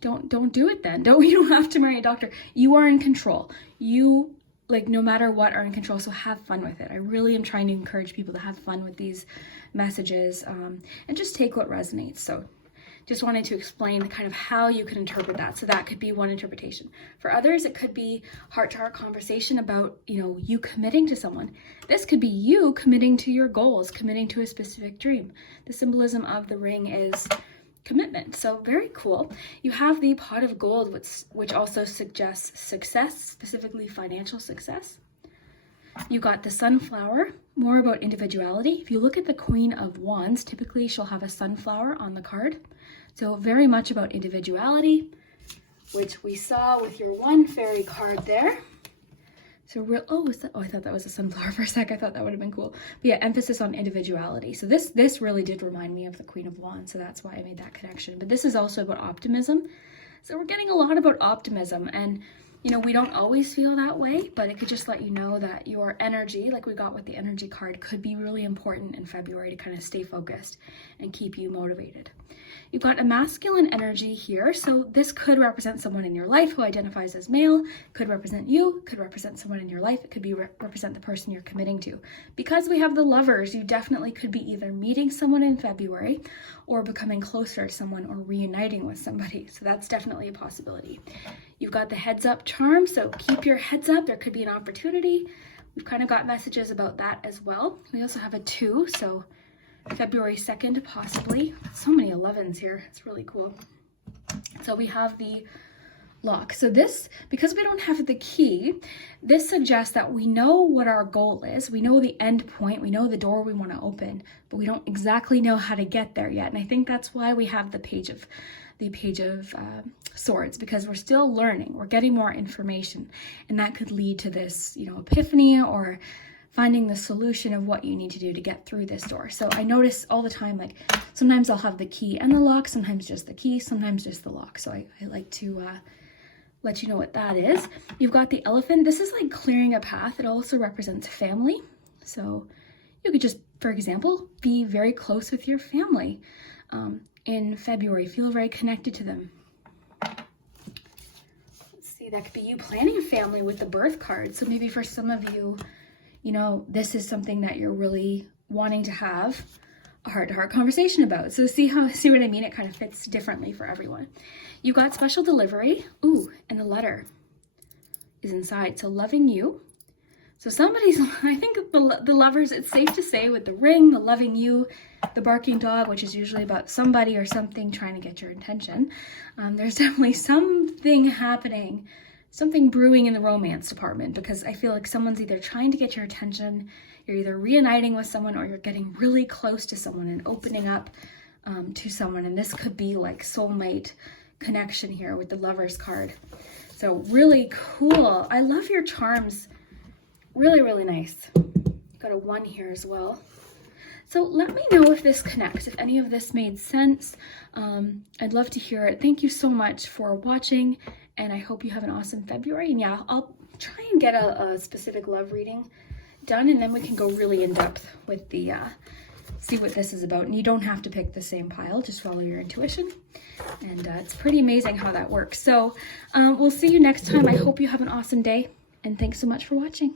Don't do it then. You don't have to marry a doctor. You are in control. You, like, no matter what, are in control. So have fun with it. I really am trying to encourage people to have fun with these messages, and just take what resonates. So just wanted to explain kind of how you can interpret that. So that could be one interpretation. For others, it could be heart-to-heart conversation about, you know, you committing to someone. This could be you committing to your goals, committing to a specific dream. The symbolism of the ring is commitment. So very cool. You have the pot of gold, which also suggests success, specifically financial success. You got the sunflower, more about individuality. If you look at the Queen of Wands, typically she'll have a sunflower on the card. So very much about individuality. which we saw with your one fairy card there. So real, oh, I thought that was a sunflower for a sec. I thought that would have been cool. But yeah, emphasis on individuality. So this really did remind me of the Queen of Wands. So that's why I made that connection. But this is also about optimism. So we're getting a lot about optimism, and you know, we don't always feel that way, but it could just let you know that your energy, like we got with the energy card, could be really important in February to kind of stay focused and keep you motivated. You've got a masculine energy here, so this could represent someone in your life who identifies as male, could represent you, could represent someone in your life, it could be represent the person you're committing to. Because we have the Lovers, you definitely could be either meeting someone in February or becoming closer to someone or reuniting with somebody, so that's definitely a possibility. You've got the heads up charm, so keep your heads up, there could be an opportunity. We've kind of got messages about that as well. We also have a 2, so February 2nd, possibly. So many 11s here. It's really cool. So we have the lock. So this, because we don't have the key, this suggests that we know what our goal is. We know the end point. We know the door we want to open, but we don't exactly know how to get there yet. And I think that's why we have the Page of Swords, because we're still learning. We're getting more information, and that could lead to this, you know, epiphany or finding the solution of what you need to do to get through this door. So I notice all the time, like sometimes I'll have the key and the lock, sometimes just the key, sometimes just the lock. So I like to let you know what that is. You've got the elephant. This is like clearing a path. It also represents family. So you could just, for example, be very close with your family in February. Feel very connected to them. Let's see, that could be you planning a family with the birth card. So maybe for some of you, you know, this is something that you're really wanting to have a heart-to-heart conversation about. So see what I mean? It kind of fits differently for everyone. You got special delivery. Ooh, and the letter is inside. So loving you. So somebody's, I think the Lovers, it's safe to say with the ring, the loving you, the barking dog, which is usually about somebody or something trying to get your attention. There's definitely something happening, something brewing in the romance department, because I feel like someone's either trying to get your attention, you're either reuniting with someone, or you're getting really close to someone and opening up to someone. And this could be like soulmate connection here with the Lovers card. So really cool. I love your charms. Really, really nice. Got a 1 here as well. So let me know if this connects, if any of this made sense. I'd love to hear it. Thank you so much for watching, and I hope you have an awesome February. And yeah, I'll try and get a specific love reading done, and then we can go really in depth with the, see what this is about. And you don't have to pick the same pile, just follow your intuition. And it's pretty amazing how that works. So we'll see you next time. I hope you have an awesome day, and thanks so much for watching.